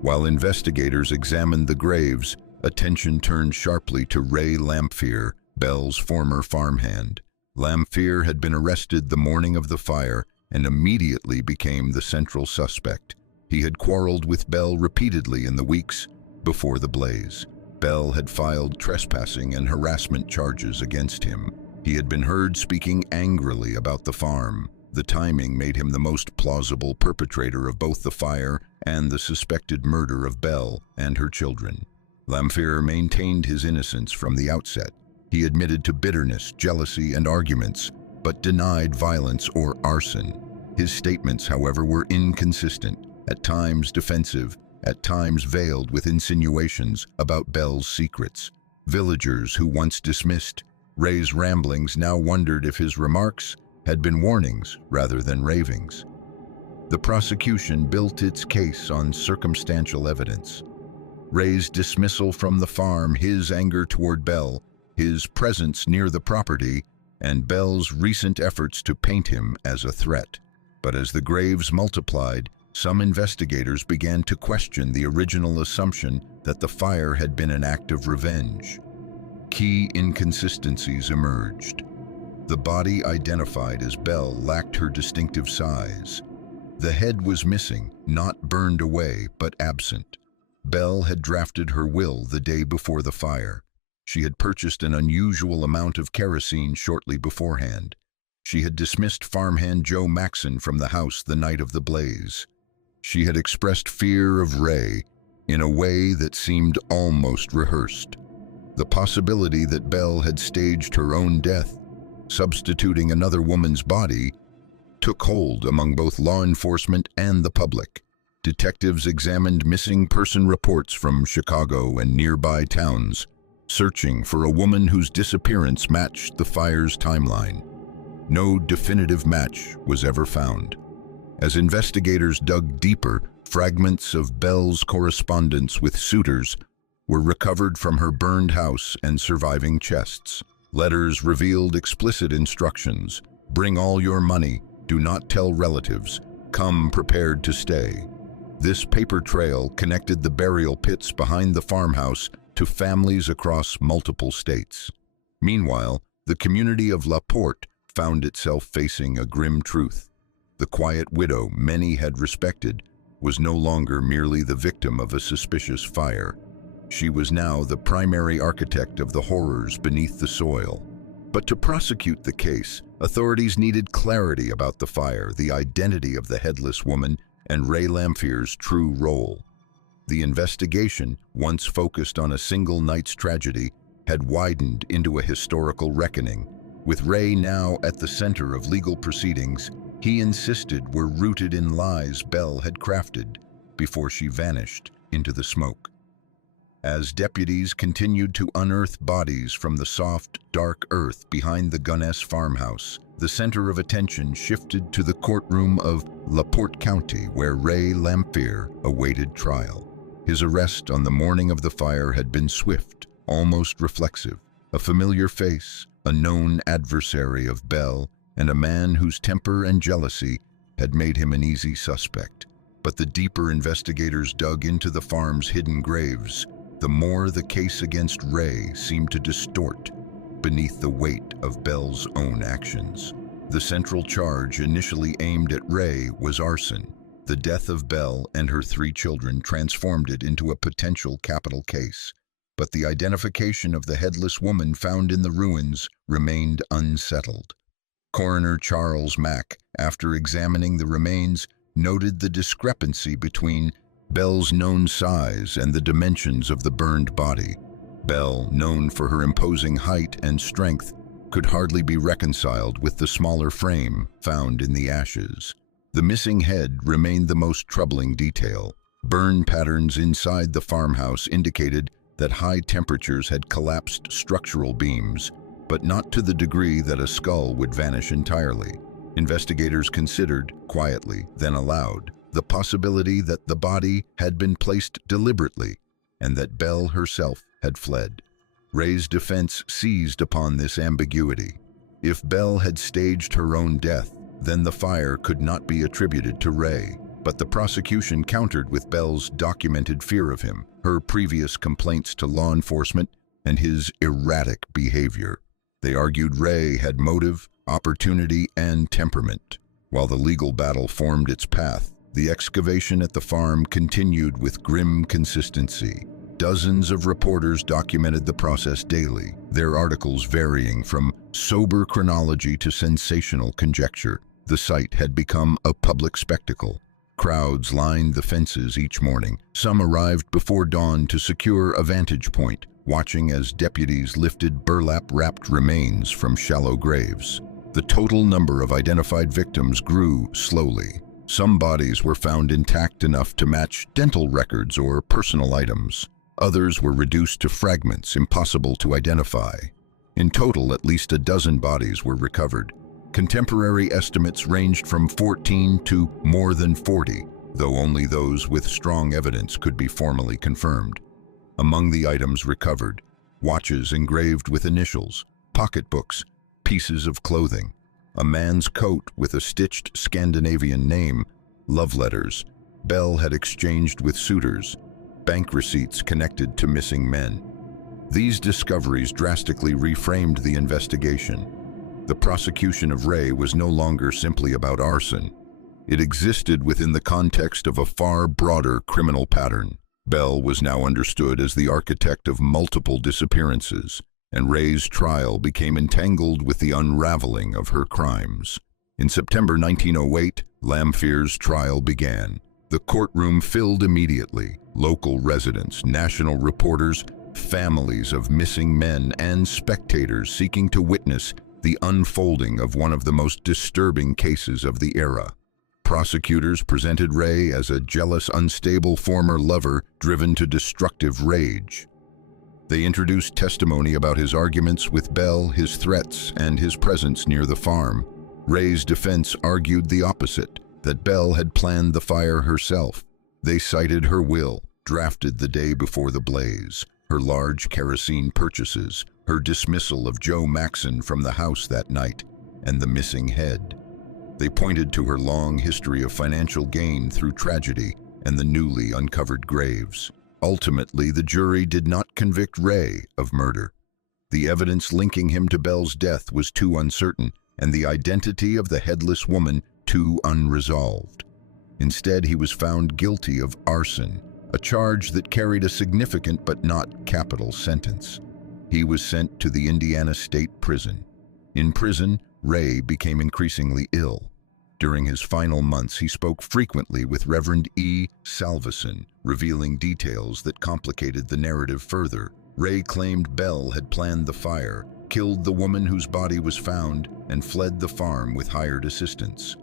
While investigators examined the graves, attention turned sharply to Ray Lamphere, Belle's former farmhand. Lamphere had been arrested the morning of the fire and immediately became the central suspect. He had quarreled with Belle repeatedly in the weeks before the blaze. Belle had filed trespassing and harassment charges against him. He had been heard speaking angrily about the farm. The timing made him the most plausible perpetrator of both the fire and the suspected murder of Belle and her children. Lamphere maintained his innocence from the outset. He admitted to bitterness, jealousy, and arguments, but denied violence or arson. His statements, however, were inconsistent, at times defensive, at times veiled with insinuations about Belle's secrets. Villagers who once dismissed Ray's ramblings now wondered if his remarks had been warnings rather than ravings. The prosecution built its case on circumstantial evidence. Ray's dismissal from the farm, his anger toward Belle, his presence near the property, and Belle's recent efforts to paint him as a threat. But as the graves multiplied, some investigators began to question the original assumption that the fire had been an act of revenge. Key inconsistencies emerged. The body identified as Belle lacked her distinctive size. The head was missing, not burned away, but absent. Belle had drafted her will the day before the fire. She had purchased an unusual amount of kerosene shortly beforehand. She had dismissed farmhand Joe Maxon from the house the night of the blaze. She had expressed fear of Ray in a way that seemed almost rehearsed. The possibility that Belle had staged her own death, substituting another woman's body, took hold among both law enforcement and the public. Detectives examined missing person reports from Chicago and nearby towns, searching for a woman whose disappearance matched the fire's timeline. No definitive match was ever found. As investigators dug deeper, fragments of Belle's correspondence with suitors were recovered from her burned house and surviving chests. Letters revealed explicit instructions: bring all your money, do not tell relatives, come prepared to stay. This paper trail connected the burial pits behind the farmhouse to families across multiple states. Meanwhile, the community of Leaport found itself facing a grim truth. The quiet widow many had respected was no longer merely the victim of a suspicious fire. She was now the primary architect of the horrors beneath the soil. But to prosecute the case, authorities needed clarity about the fire, the identity of the headless woman, and Ray Lamphere's true role. The investigation, once focused on a single night's tragedy, had widened into a historical reckoning. With Ray now at the center of legal proceedings, he insisted were rooted in lies Belle had crafted before she vanished into the smoke. As deputies continued to unearth bodies from the soft, dark earth behind the Gunness farmhouse, the center of attention shifted to the courtroom of Leaport County, where Ray Lamphere awaited trial. His arrest on the morning of the fire had been swift, almost reflexive. A familiar face, a known adversary of Belle, and a man whose temper and jealousy had made him an easy suspect. But the deeper investigators dug into the farm's hidden graves, the more the case against Ray seemed to distort beneath the weight of Belle's own actions. The central charge initially aimed at Ray was arson. The death of Belle and her 3 children transformed it into a potential capital case. But the identification of the headless woman found in the ruins remained unsettled. Coroner Charles Mack, after examining the remains, noted the discrepancy between Belle's known size and the dimensions of the burned body. Belle, known for her imposing height and strength, could hardly be reconciled with the smaller frame found in the ashes. The missing head remained the most troubling detail. Burn patterns inside the farmhouse indicated that high temperatures had collapsed structural beams, but not to the degree that a skull would vanish entirely. Investigators considered, quietly, then aloud, the possibility that the body had been placed deliberately and that Belle herself had fled. Ray's defense seized upon this ambiguity. If Belle had staged her own death, then the fire could not be attributed to Ray. But the prosecution countered with Belle's documented fear of him, her previous complaints to law enforcement, and his erratic behavior. They argued Ray had motive, opportunity, and temperament. While the legal battle formed its path, the excavation at the farm continued with grim consistency. Dozens of reporters documented the process daily, their articles varying from sober chronology to sensational conjecture. The site had become a public spectacle. Crowds lined the fences each morning. Some arrived before dawn to secure a vantage point, watching as deputies lifted burlap-wrapped remains from shallow graves. The total number of identified victims grew slowly. Some bodies were found intact enough to match dental records or personal items. Others were reduced to fragments impossible to identify. In total, at least a dozen bodies were recovered. Contemporary estimates ranged from 14 to more than 40, though only those with strong evidence could be formally confirmed. Among the items recovered, watches engraved with initials, pocketbooks, pieces of clothing, a man's coat with a stitched Scandinavian name, love letters Belle had exchanged with suitors, bank receipts connected to missing men. These discoveries drastically reframed the investigation. The prosecution of Ray was no longer simply about arson. It existed within the context of a far broader criminal pattern. Belle was now understood as the architect of multiple disappearances, and Ray's trial became entangled with the unraveling of her crimes. In September 1908, Lamphere's trial began. The courtroom filled immediately. Local residents, national reporters, families of missing men, and spectators seeking to witness the unfolding of one of the most disturbing cases of the era. Prosecutors presented Ray as a jealous, unstable former lover driven to destructive rage. They introduced testimony about his arguments with Belle, his threats, and his presence near the farm. Ray's defense argued the opposite, that Belle had planned the fire herself. They cited her will, drafted the day before the blaze, her large kerosene purchases, her dismissal of Joe Maxon from the house that night, and the missing head. They pointed to her long history of financial gain through tragedy and the newly uncovered graves. Ultimately, the jury did not convict Ray of murder. The evidence linking him to Belle's death was too uncertain, and the identity of the headless woman too unresolved. Instead, he was found guilty of arson, a charge that carried a significant but not capital sentence. He was sent to the Indiana State Prison. In prison, Ray became increasingly ill. During his final months, he spoke frequently with Reverend E. Salveson, revealing details that complicated the narrative further. Ray claimed Belle had planned the fire, killed the woman whose body was found, and fled the farm with hired assistants.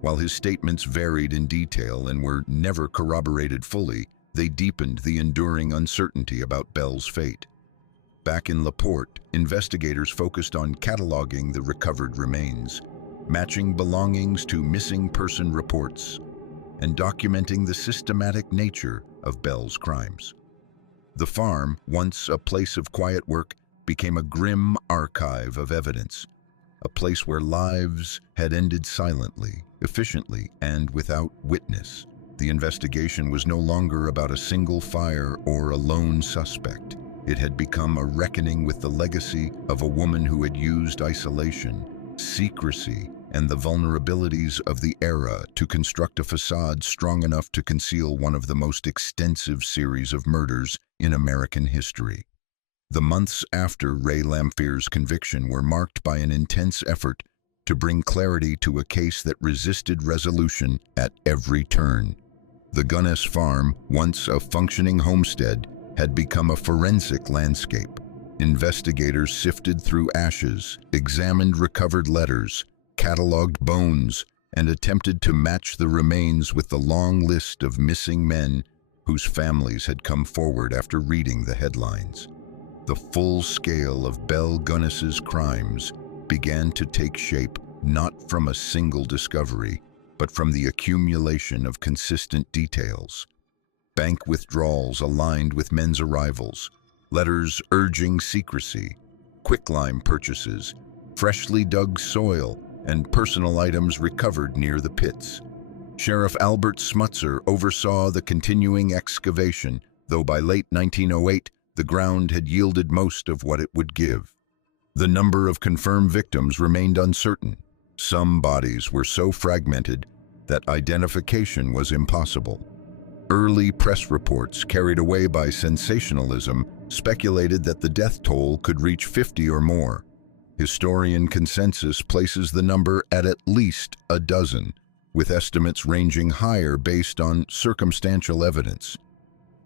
While his statements varied in detail and were never corroborated fully, they deepened the enduring uncertainty about Belle's fate. Back in Leaport, investigators focused on cataloging the recovered remains, matching belongings to missing person reports, and documenting the systematic nature of Belle's crimes. The farm, once a place of quiet work, became a grim archive of evidence, a place where lives had ended silently, efficiently, and without witness. The investigation was no longer about a single fire or a lone suspect. It had become a reckoning with the legacy of a woman who had used isolation, secrecy, and the vulnerabilities of the era to construct a facade strong enough to conceal one of the most extensive series of murders in American history. The months after Ray Lamphere's conviction were marked by an intense effort to bring clarity to a case that resisted resolution at every turn. The Gunness farm, once a functioning homestead, had become a forensic landscape. Investigators sifted through ashes, examined recovered letters, cataloged bones, and attempted to match the remains with the long list of missing men whose families had come forward after reading the headlines. The full scale of Belle Gunness's crimes began to take shape not from a single discovery, but from the accumulation of consistent details. Bank withdrawals aligned with men's arrivals, letters urging secrecy, quicklime purchases, freshly dug soil, and personal items recovered near the pits. Sheriff Albert Smutzer oversaw the continuing excavation, though by late 1908, the ground had yielded most of what it would give. The number of confirmed victims remained uncertain. Some bodies were so fragmented that identification was impossible. Early press reports, carried away by sensationalism, speculated that the death toll could reach 50 or more. Historian consensus places the number at least a dozen, with estimates ranging higher based on circumstantial evidence.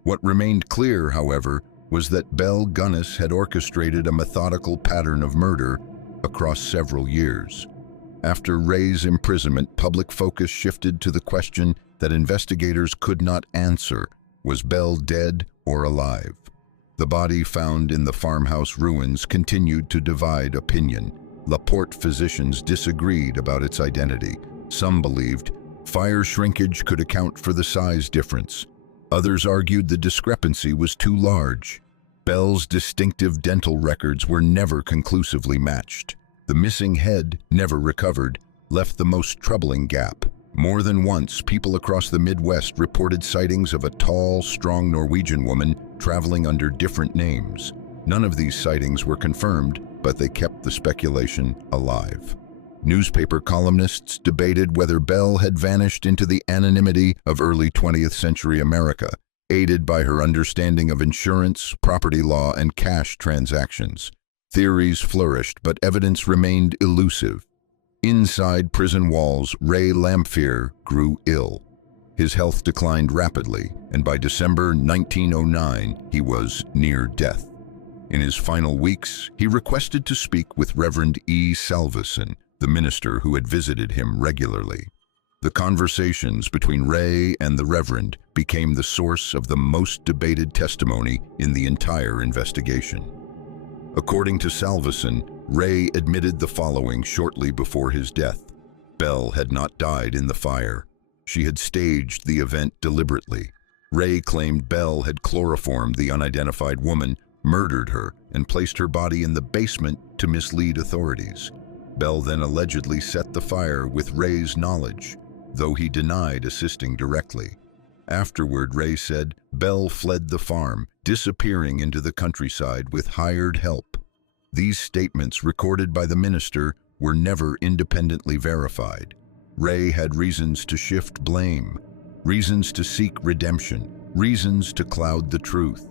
What remained clear, however, was that Belle Gunness had orchestrated a methodical pattern of murder across several years. After Ray's imprisonment, public focus shifted to the question that investigators could not answer: was Belle dead or alive? The body found in the farmhouse ruins continued to divide opinion. Leaport physicians disagreed about its identity. Some believed fire shrinkage could account for the size difference. Others argued the discrepancy was too large. Belle's distinctive dental records were never conclusively matched. The missing head, never recovered, left the most troubling gap. More than once, people across the Midwest reported sightings of a tall, strong Norwegian woman traveling under different names. None of these sightings were confirmed, but they kept the speculation alive. Newspaper columnists debated whether Belle had vanished into the anonymity of early 20th century America, aided by her understanding of insurance, property law, and cash transactions. Theories flourished, but evidence remained elusive. Inside prison walls, Ray Lamphere grew ill. His health declined rapidly, and by December 1909, he was near death. In his final weeks, he requested to speak with Reverend E. Salveson, the minister who had visited him regularly. The conversations between Ray and the Reverend became the source of the most debated testimony in the entire investigation. According to Salveson, Ray admitted the following shortly before his death: Belle had not died in the fire. She had staged the event deliberately. Ray claimed Belle had chloroformed the unidentified woman, murdered her, and placed her body in the basement to mislead authorities. Belle then allegedly set the fire with Ray's knowledge, though he denied assisting directly. Afterward, Ray said Belle fled the farm, disappearing into the countryside with hired help. These statements, recorded by the minister, were never independently verified. Ray had reasons to shift blame, reasons to seek redemption, reasons to cloud the truth.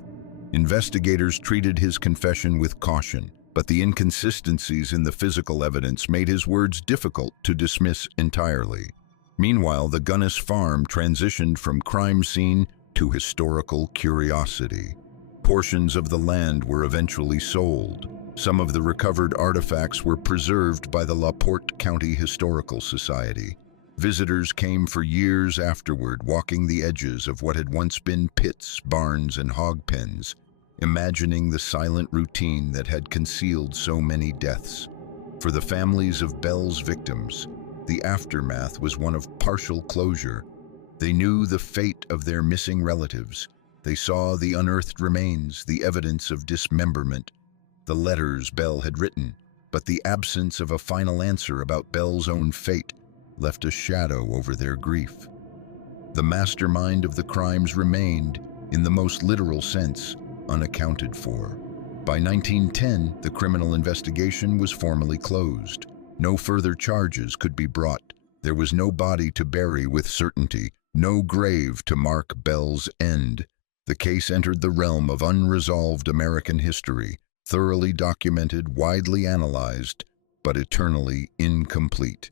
Investigators treated his confession with caution, but the inconsistencies in the physical evidence made his words difficult to dismiss entirely. Meanwhile, the Gunness farm transitioned from crime scene to historical curiosity. Portions of the land were eventually sold. Some of the recovered artifacts were preserved by the Leaport County Historical Society. Visitors came for years afterward, walking the edges of what had once been pits, barns, and hog pens, imagining the silent routine that had concealed so many deaths. For the families of Belle's victims, the aftermath was one of partial closure. They knew the fate of their missing relatives. They saw the unearthed remains, the evidence of dismemberment, the letters Belle had written, but the absence of a final answer about Belle's own fate left a shadow over their grief. The mastermind of the crimes remained, in the most literal sense, unaccounted for. By 1910, the criminal investigation was formally closed. No further charges could be brought. There was no body to bury with certainty, no grave to mark Belle's end. The case entered the realm of unresolved American history, thoroughly documented, widely analyzed, but eternally incomplete.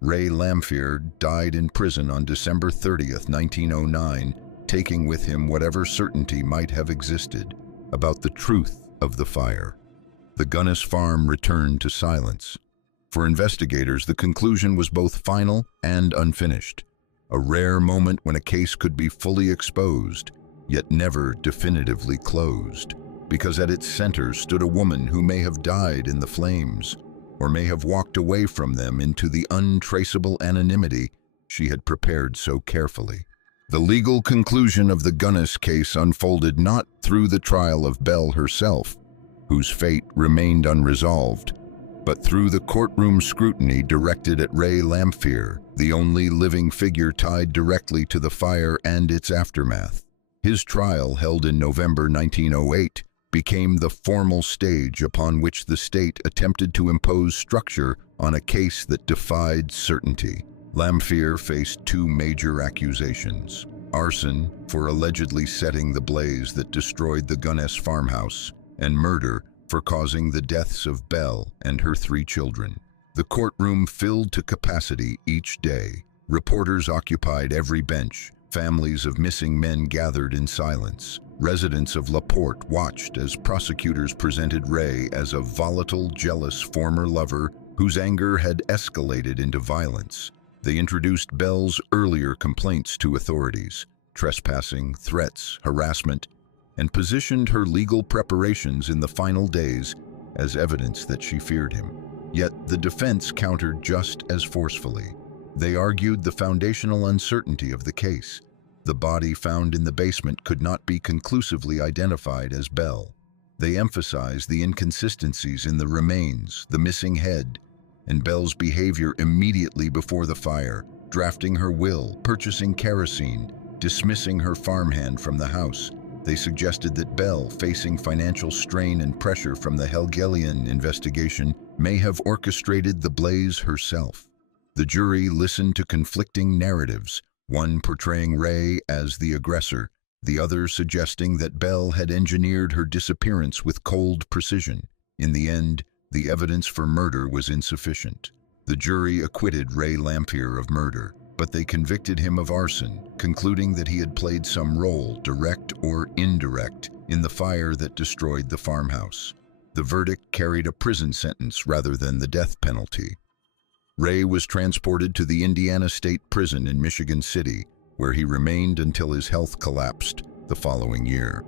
Ray Lamphere died in prison on December 30th, 1909, taking with him whatever certainty might have existed about the truth of the fire. The Gunness farm returned to silence. For investigators, the conclusion was both final and unfinished, a rare moment when a case could be fully exposed, yet never definitively closed, because at its center stood a woman who may have died in the flames, or may have walked away from them into the untraceable anonymity she had prepared so carefully. The legal conclusion of the Gunness case unfolded not through the trial of Belle herself, whose fate remained unresolved, but through the courtroom scrutiny directed at Ray Lamphere, the only living figure tied directly to the fire and its aftermath. His trial, held in November 1908, became the formal stage upon which the state attempted to impose structure on a case that defied certainty. Lamphere faced two major accusations: arson for allegedly setting the blaze that destroyed the Gunness farmhouse, and murder for causing the deaths of Belle and her 3 children. The courtroom filled to capacity each day. Reporters occupied every bench. Families of missing men gathered in silence. Residents of Leaport watched as prosecutors presented Ray as a volatile, jealous former lover whose anger had escalated into violence. They introduced Belle's earlier complaints to authorities, trespassing, threats, harassment, and positioned her legal preparations in the final days as evidence that she feared him. Yet the defense countered just as forcefully. They argued the foundational uncertainty of the case. The body found in the basement could not be conclusively identified as Belle. They emphasized the inconsistencies in the remains, the missing head, and Belle's behavior immediately before the fire, drafting her will, purchasing kerosene, dismissing her farmhand from the house. They suggested that Belle, facing financial strain and pressure from the Hegelian investigation, may have orchestrated the blaze herself. The jury listened to conflicting narratives, one portraying Ray as the aggressor, the other suggesting that Belle had engineered her disappearance with cold precision. In the end, the evidence for murder was insufficient. The jury acquitted Ray Lamphere of murder, but they convicted him of arson, concluding that he had played some role, direct or indirect, in the fire that destroyed the farmhouse. The verdict carried a prison sentence rather than the death penalty. Ray was transported to the Indiana State Prison in Michigan City, where he remained until his health collapsed the following year.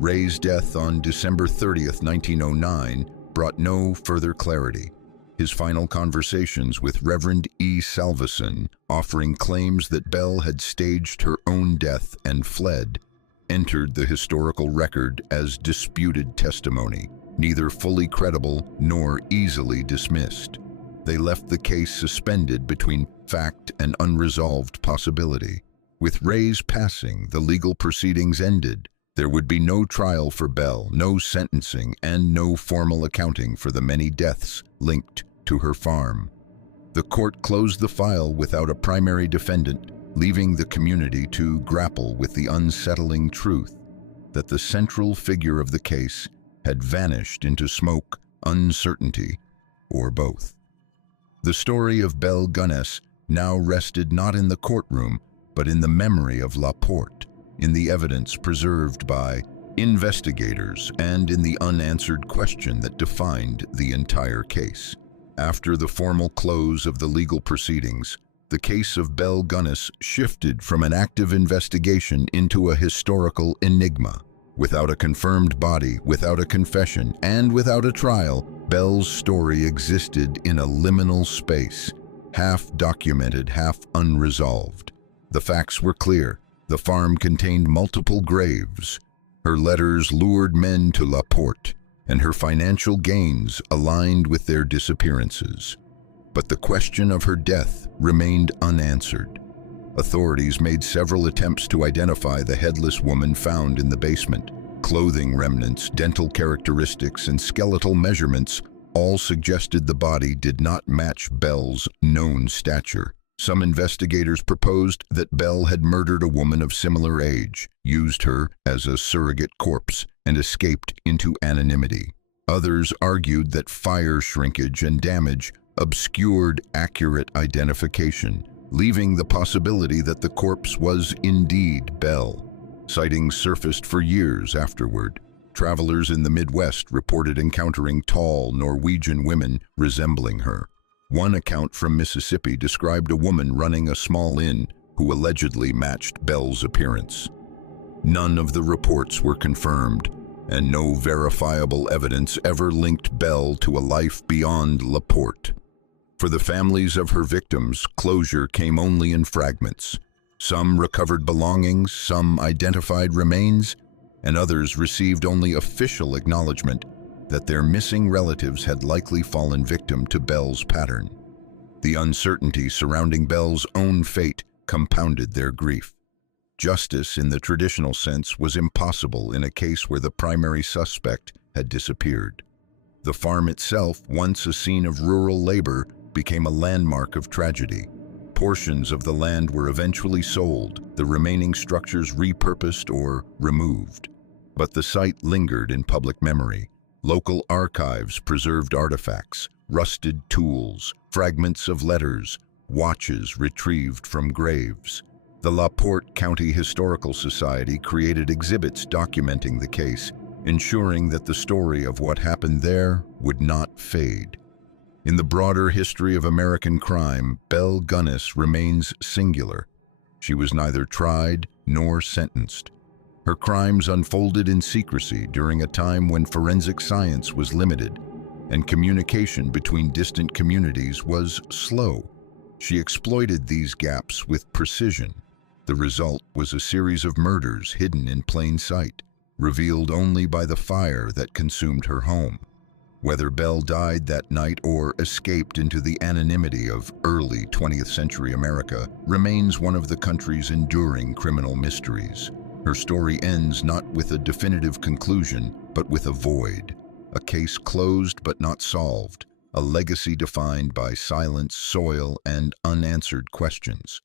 Ray's death on December 30th, 1909, brought no further clarity. His final conversations with Reverend E. Salveson, offering claims that Belle had staged her own death and fled, entered the historical record as disputed testimony, neither fully credible nor easily dismissed. They left the case suspended between fact and unresolved possibility. With Ray's passing, the legal proceedings ended. There would be no trial for Belle, no sentencing, and no formal accounting for the many deaths linked to her farm. The court closed the file without a primary defendant, leaving the community to grapple with the unsettling truth that the central figure of the case had vanished into smoke, uncertainty, or both. The story of Belle Gunness now rested not in the courtroom, but in the memory of Leaport, in the evidence preserved by investigators, and in the unanswered question that defined the entire case. After the formal close of the legal proceedings, the case of Belle Gunness shifted from an active investigation into a historical enigma. Without a confirmed body, without a confession, and without a trial, Belle's story existed in a liminal space, half documented, half unresolved. The facts were clear. The farm contained multiple graves. Her letters lured men to Leaport, and her financial gains aligned with their disappearances. But the question of her death remained unanswered. Authorities made several attempts to identify the headless woman found in the basement. Clothing remnants, dental characteristics, and skeletal measurements all suggested the body did not match Belle's known stature. Some investigators proposed that Belle had murdered a woman of similar age, used her as a surrogate corpse, and escaped into anonymity. Others argued that fire shrinkage and damage obscured accurate identification, leaving the possibility that the corpse was indeed Belle. Sightings surfaced for years afterward. Travelers in the Midwest reported encountering tall Norwegian women resembling her. One account from Mississippi described a woman running a small inn who allegedly matched Belle's appearance. None of the reports were confirmed, and no verifiable evidence ever linked Belle to a life beyond Leaport. For the families of her victims, closure came only in fragments. Some recovered belongings, some identified remains, and others received only official acknowledgement that their missing relatives had likely fallen victim to Belle's pattern. The uncertainty surrounding Belle's own fate compounded their grief. Justice, in the traditional sense, was impossible in a case where the primary suspect had disappeared. The farm itself, once a scene of rural labor, became a landmark of tragedy. Portions of the land were eventually sold, the remaining structures repurposed or removed. But the site lingered in public memory. Local archives preserved artifacts, rusted tools, fragments of letters, watches retrieved from graves. The Lamphere County Historical Society created exhibits documenting the case, ensuring that the story of what happened there would not fade. In the broader history of American crime, Belle Gunness remains singular. She was neither tried nor sentenced. Her crimes unfolded in secrecy during a time when forensic science was limited and communication between distant communities was slow. She exploited these gaps with precision. The result was a series of murders hidden in plain sight, revealed only by the fire that consumed her home. Whether Belle died that night or escaped into the anonymity of early 20th century America remains one of the country's enduring criminal mysteries. Her story ends not with a definitive conclusion, but with a void. A case closed but not solved, a legacy defined by silence, soil, and unanswered questions.